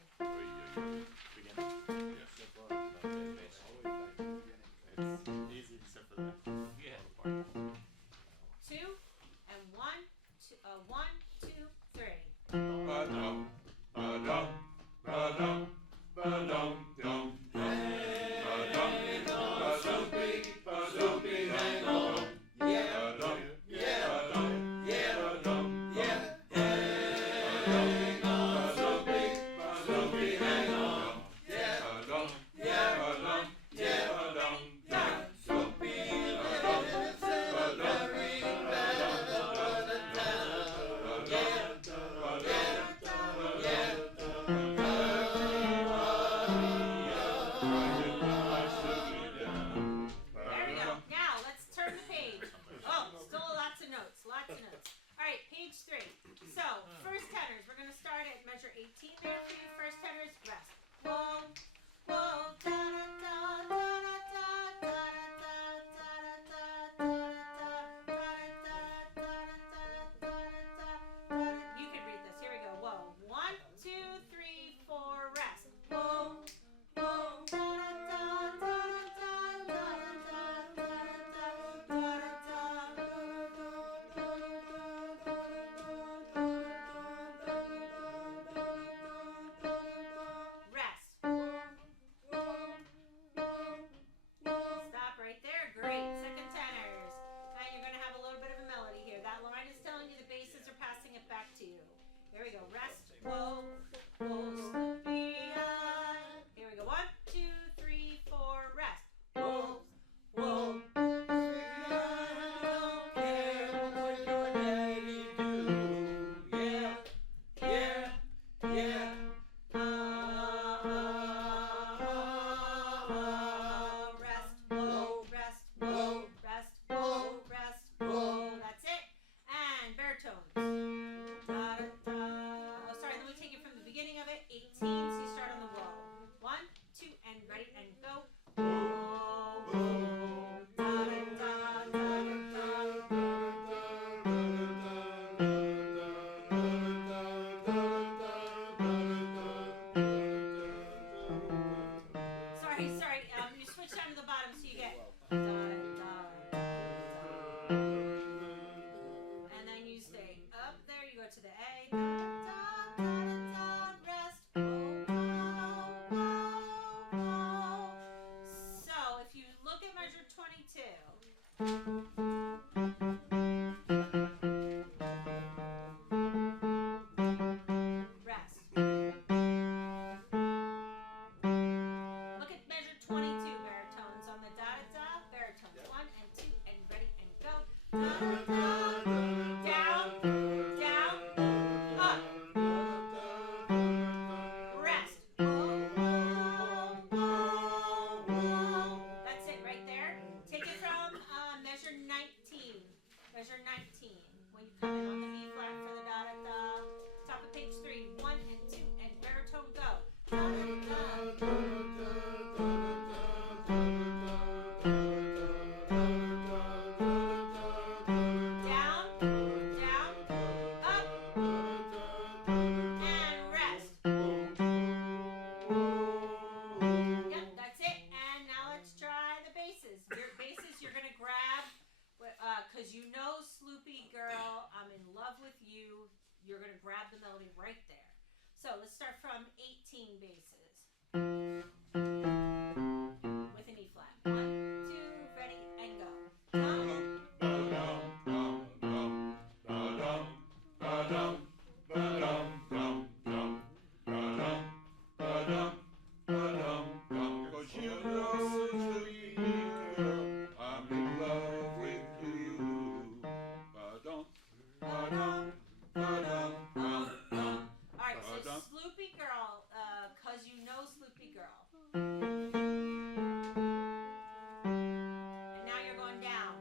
Sloopy girl, 'cause you know Sloopy girl. And now you're going down.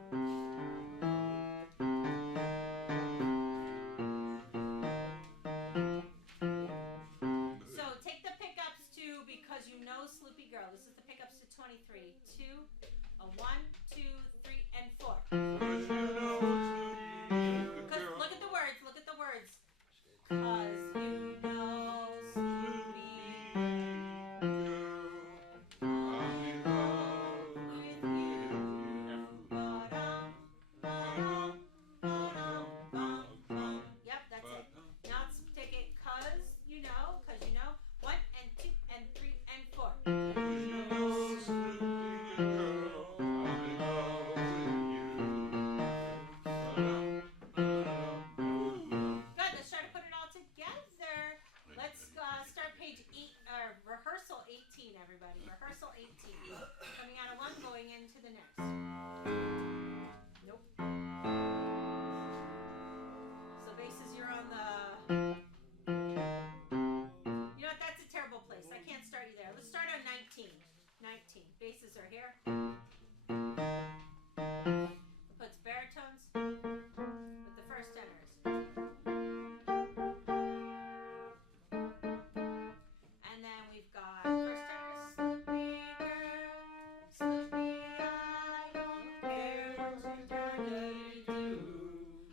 So take the pickups to because you know Sloopy girl. This is the pickups to 23. 2, a 1, 2, 3, and 4. Because look at the words. Look at the words. 'Cause you know Sloopy I'm in love with you. Ba-dum, ba-dum, ba-dum, bum, bum. Yep, that's it. Now let's take it 'cause you know. 1 and 2 and 3 and 4. Good. Let's try to put it all together. Let's start page 8, rehearsal 18, everybody. Rehearsal 18. Coming out of one, going into the next. Nope. So basses, you're on the... You know what? That's a terrible place. I can't start you there. Let's start on 19. 19. Basses are here. Puts baritones with the first tenors. And then we've got first tenors. Sloopy girl, Sloopy, I don't care what you do.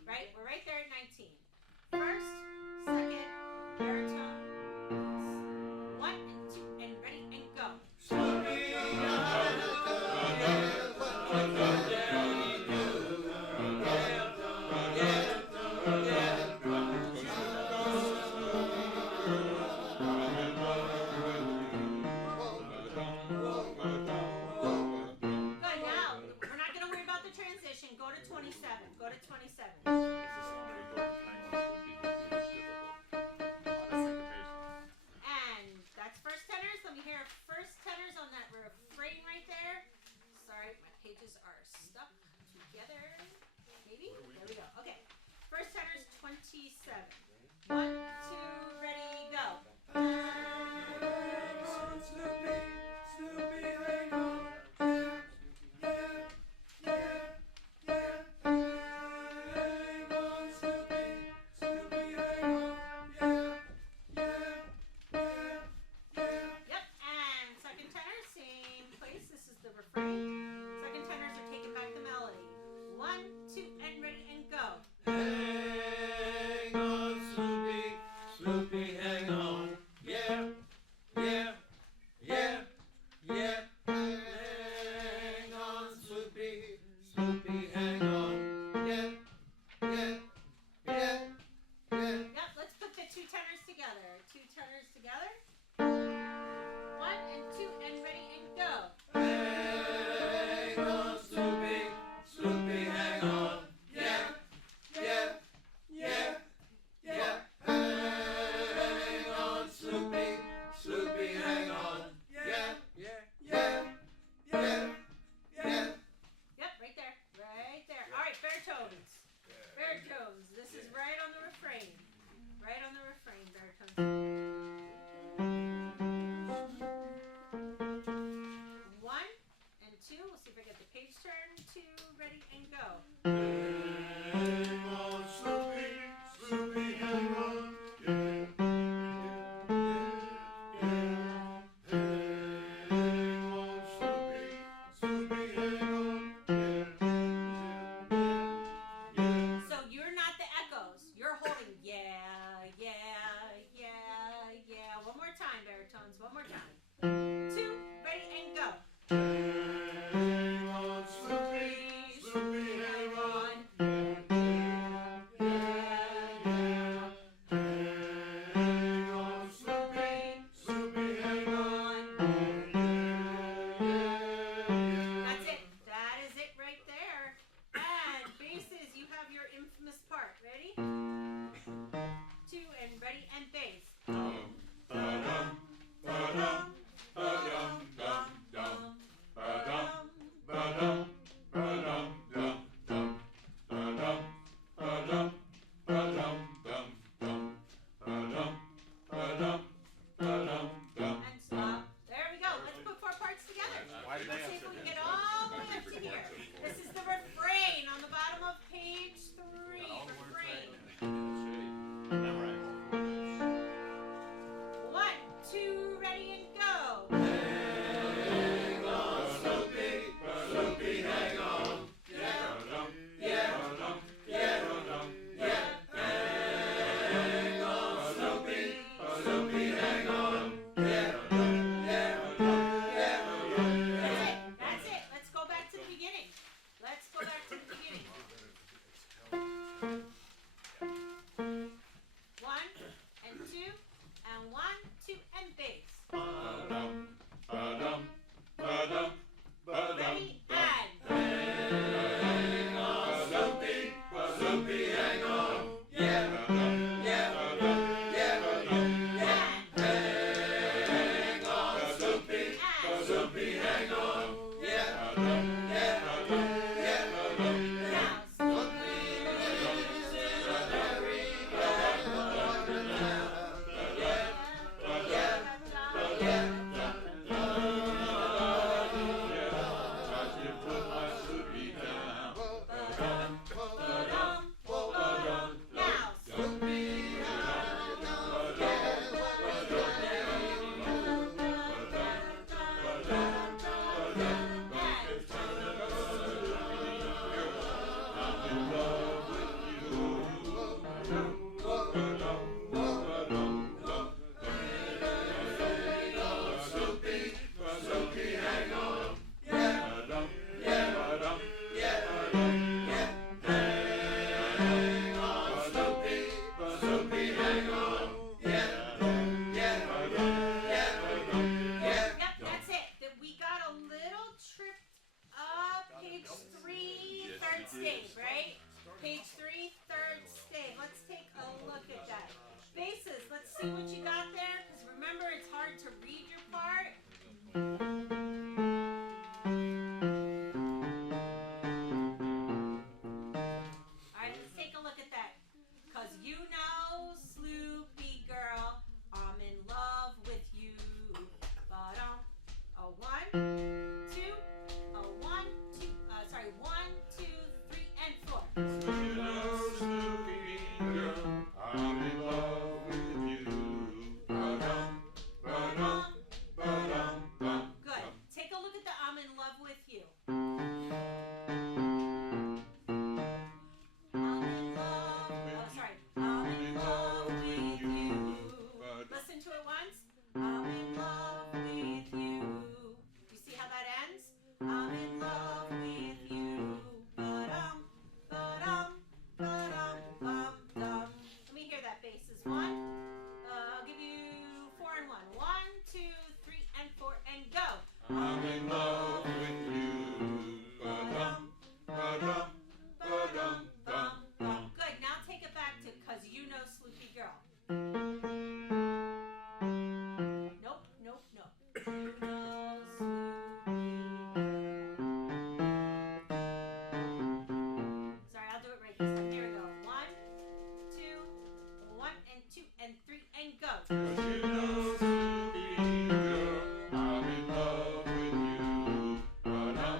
Right? We're right there at 19. First, second, baritone. 1 and 2 and ready and go. Good. Now, we're not going to worry about the transition. Go to 27. Go to 27. And that's first tenors. Let me hear first tenors on that refrain right there. Sorry, my pages are stuck together. Maybe? There we go. Okay. First tenors 27. 1, 2, ready, go. Yep, and second tenor, same place. This is the refrain. Second tenors are taking back the melody. 1, 2, and ready and go. Hang on, Sloopy, Sloopy, hang on. Yeah, yeah, yeah, yeah. Hang on, Sloopy, Sloopy, hang on. Yeah, yeah, yeah, yeah. Yep, let's put the two tenors together. Two tenors together. 1 and 2 and ready and go. Hang on, Sloopy, Sloopy, hang on. Yeah, yeah, yeah, yeah. Hang on, Sloopy, Sloopy, hang on. Yeah, yeah, yeah, yeah, yeah. Yep, right there. Right there. All right, baritones. Baritones. This is right on the refrain. Right on the refrain, baritones. 1 and 2. We'll see if I get the page turn. 2, ready and go. Hang on, Sloopy, Sloopy, hang on. Yeah, yeah, yeah. Hang on, Sloopy, Sloopy, hang on. Yeah, yeah, yeah. So you're not the echoes. You're holding yeah, yeah, yeah, yeah. One more time, baritones. One more time. 2, ready and go. Hang on, Sloopy, Sloopy, hang on. Yeah, yeah, yeah. Hang on, Sloopy, Sloopy, hang on. Yeah, yeah. That's it. That is it right there. And basses, you have your infamous part. Ready? 2 and ready and bass. Ba-dum, ba-dum, I'm in love with you. Ba-dum, ba-dum, ba-dum, bum, bum. Good. Now take it back to 'cause you know Sloopy Girl. Nope, nope, nope. You know Sloopy Girl. Sorry, I'll do it right this time. Here we go. 1, 2, 1 and 2 and 3 and go. 'Cause you know, Sloopy girl, I'm in love with you. Ba-dum,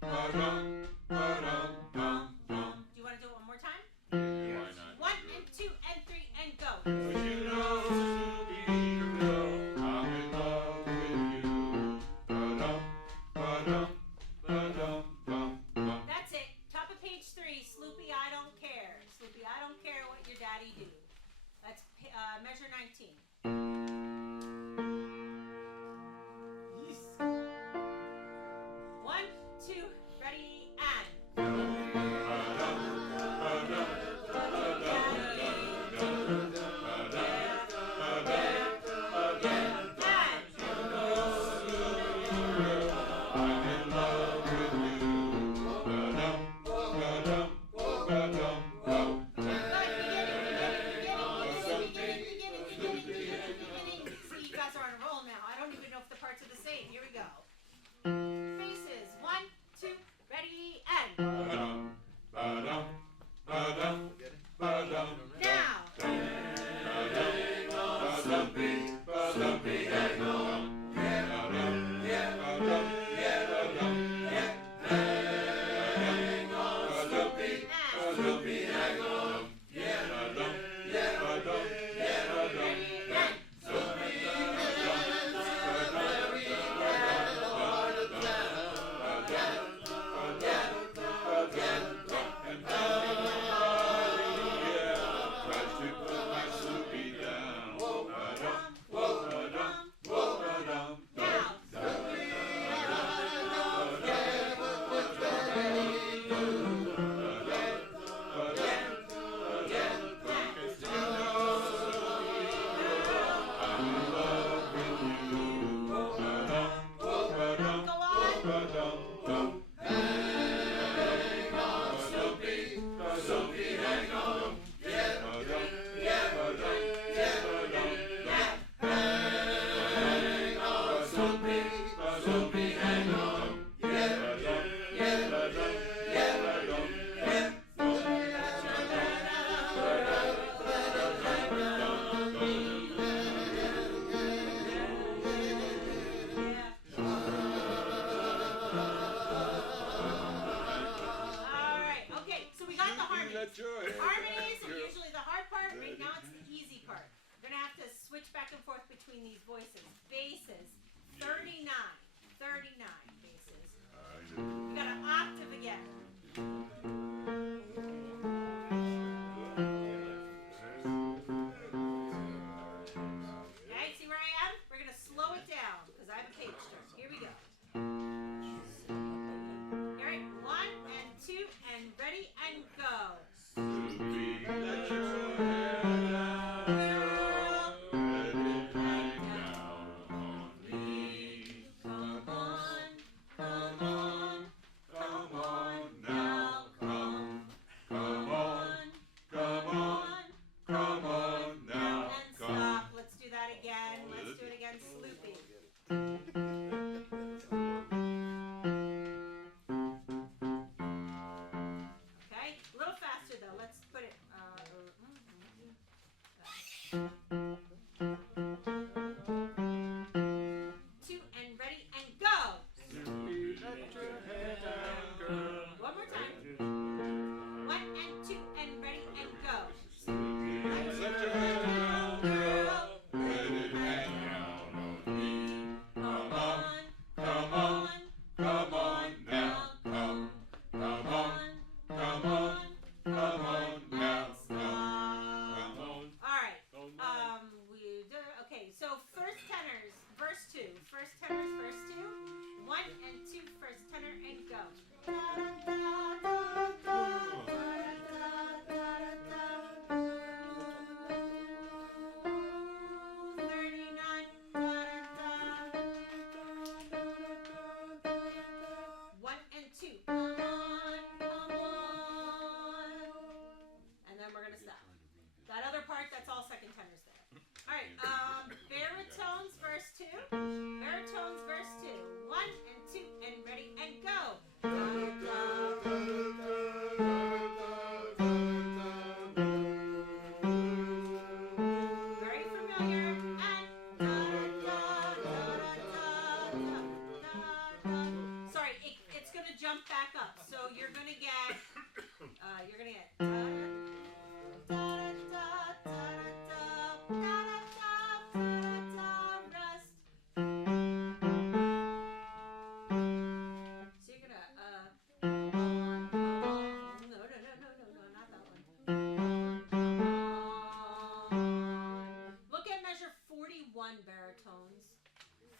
ba-dum, ba-dum, bum, bum. Do you want to do it one more time? Yeah, why not? 1 Do it. and 2 and 3 and go. 'Cause you know, Sloopy girl, I'm in love with you. Ba-dum, ba-dum, ba-dum, bum, bum. That's it. Top of page 3. Sloopy, I don't care. Sloopy, I don't care what your daddy do. That's measure 19. Yes. 1, 2, ready, and. See, you guys are on a roll now. I don't even know if the parts are the same. Here we go. Faces. 1, 2, ready, and. Get it? Now.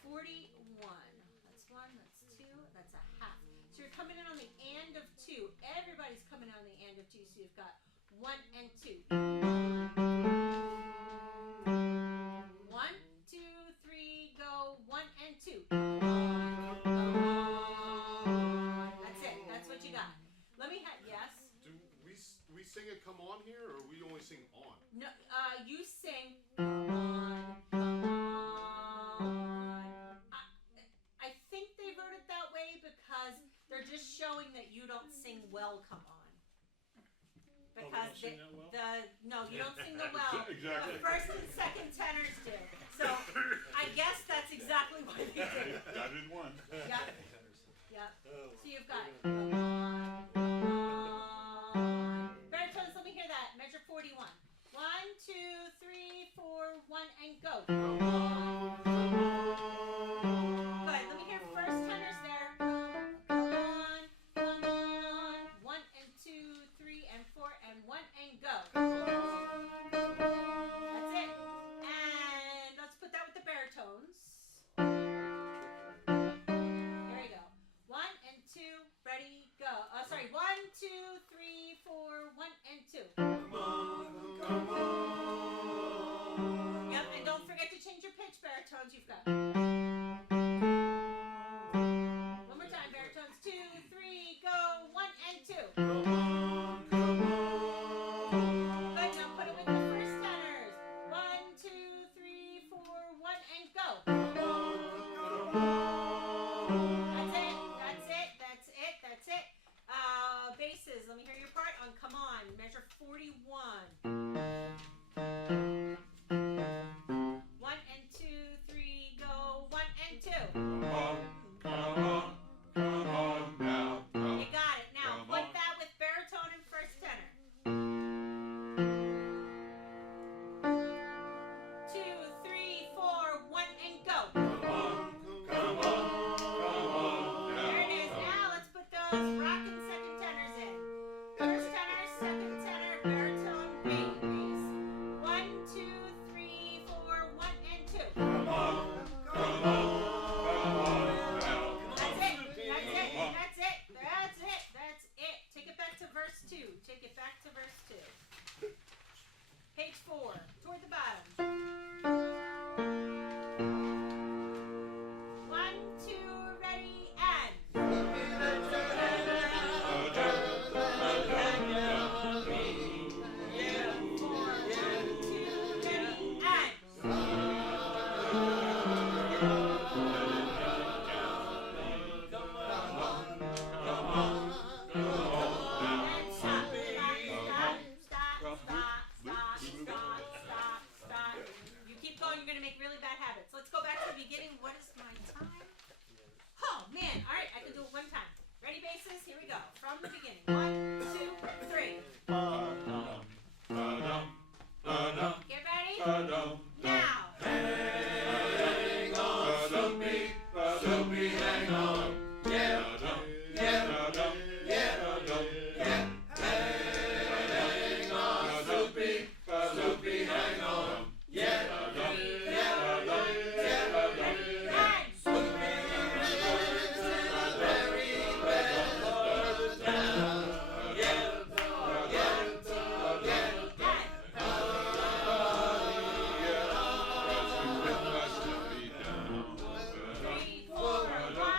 41. That's one, that's two, that's a half. So you're coming in on the and of two. Everybody's coming on the and of two, so you've got 1 and 2. 1, 2, 3, go. 1 and 2. Come on. That's it. That's what you got. Let me have, yes? Do we sing it come on here, or we only sing on? No, you sing come on, come on. I think they wrote it that way because they're just showing that you don't sing well come on. Because no, you don't sing the well. Exactly. The first and second tenors do. So I guess that's exactly why they did it. I did one. Yep. Yep. So you've got come on, come on. Baritones, let me hear that. Measure 41. 1, 2, 3, 4, 1, and go. Come on, come on. Good. Let me hear first tenors there. Come on, come on. 1 and 2, 3 and 4 and 1 and go. That's it. And let's put that with the baritones. There you go. 1 and 2, ready, go. Sorry, 1, 2, 3, 4, 1 and 2. Come on. Yep, and don't forget to change your pitch, baritones. You've got. One more time, baritones. 2, 3, go. 1 and 2. Come on, come on. Good, now put it with the first tenors. 1, 2, 3, 4, 1 and go. Come on, come on. That's it, that's it, that's it, that's it. Basses, let me hear your part on come on. Measure 41. 1 and 2, 3, go. 1 and 2. Come on, come on, come on now. You got it. Now Come put on. that with baritone and first tenor. 2, 3, 4, 1 and go. Come on, come on. There it is. Now let's put those rockin' second tenors in. First tenor, second tenor, baritone, bass. 1, 2, 3, 4, 1 and 2. Come on, come on. That's it. That's it. That's it. That's it. That's it. Take it back to verse 2. Take it back to verse 2. Page 4. Toward the bottom. 1, 2, ready, and. You keep going, you're gonna make really bad habits. Let's go back to the beginning. What is my time? Oh man, alright, I can do it one time. Ready, basses? Here we go. From the beginning. 1, 2, 3. Get ready? Now. Hang on, Sloopy, Sloopy, hang on. Yeah, yeah, yeah, yeah. Hang on, Sloopy, Sloopy, hang on. Yeah, yeah, yeah, yeah. And. Sloopy lives in a very bad part of town. Yeah, yeah, yeah. And. 3, 4, 1,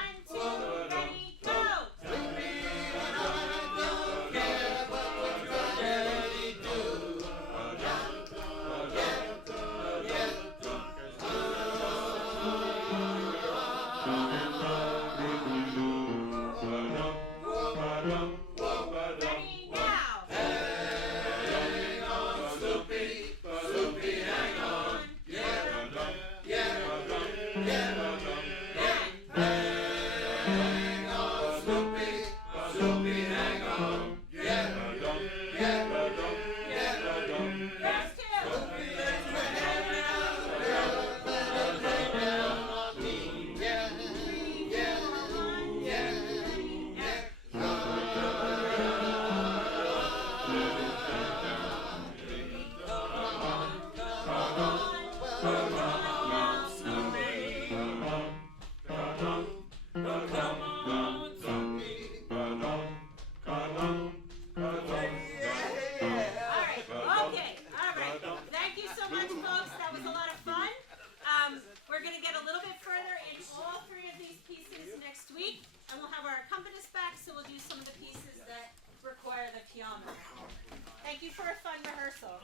little bit further in all three of these pieces next week, and we'll have our accompanist back, so we'll do some of the pieces that require the piano. Thank you for a fun rehearsal.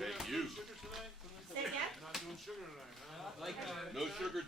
Thank you. Sugar tonight? Say again? Not doing sugar tonight, huh? No sugar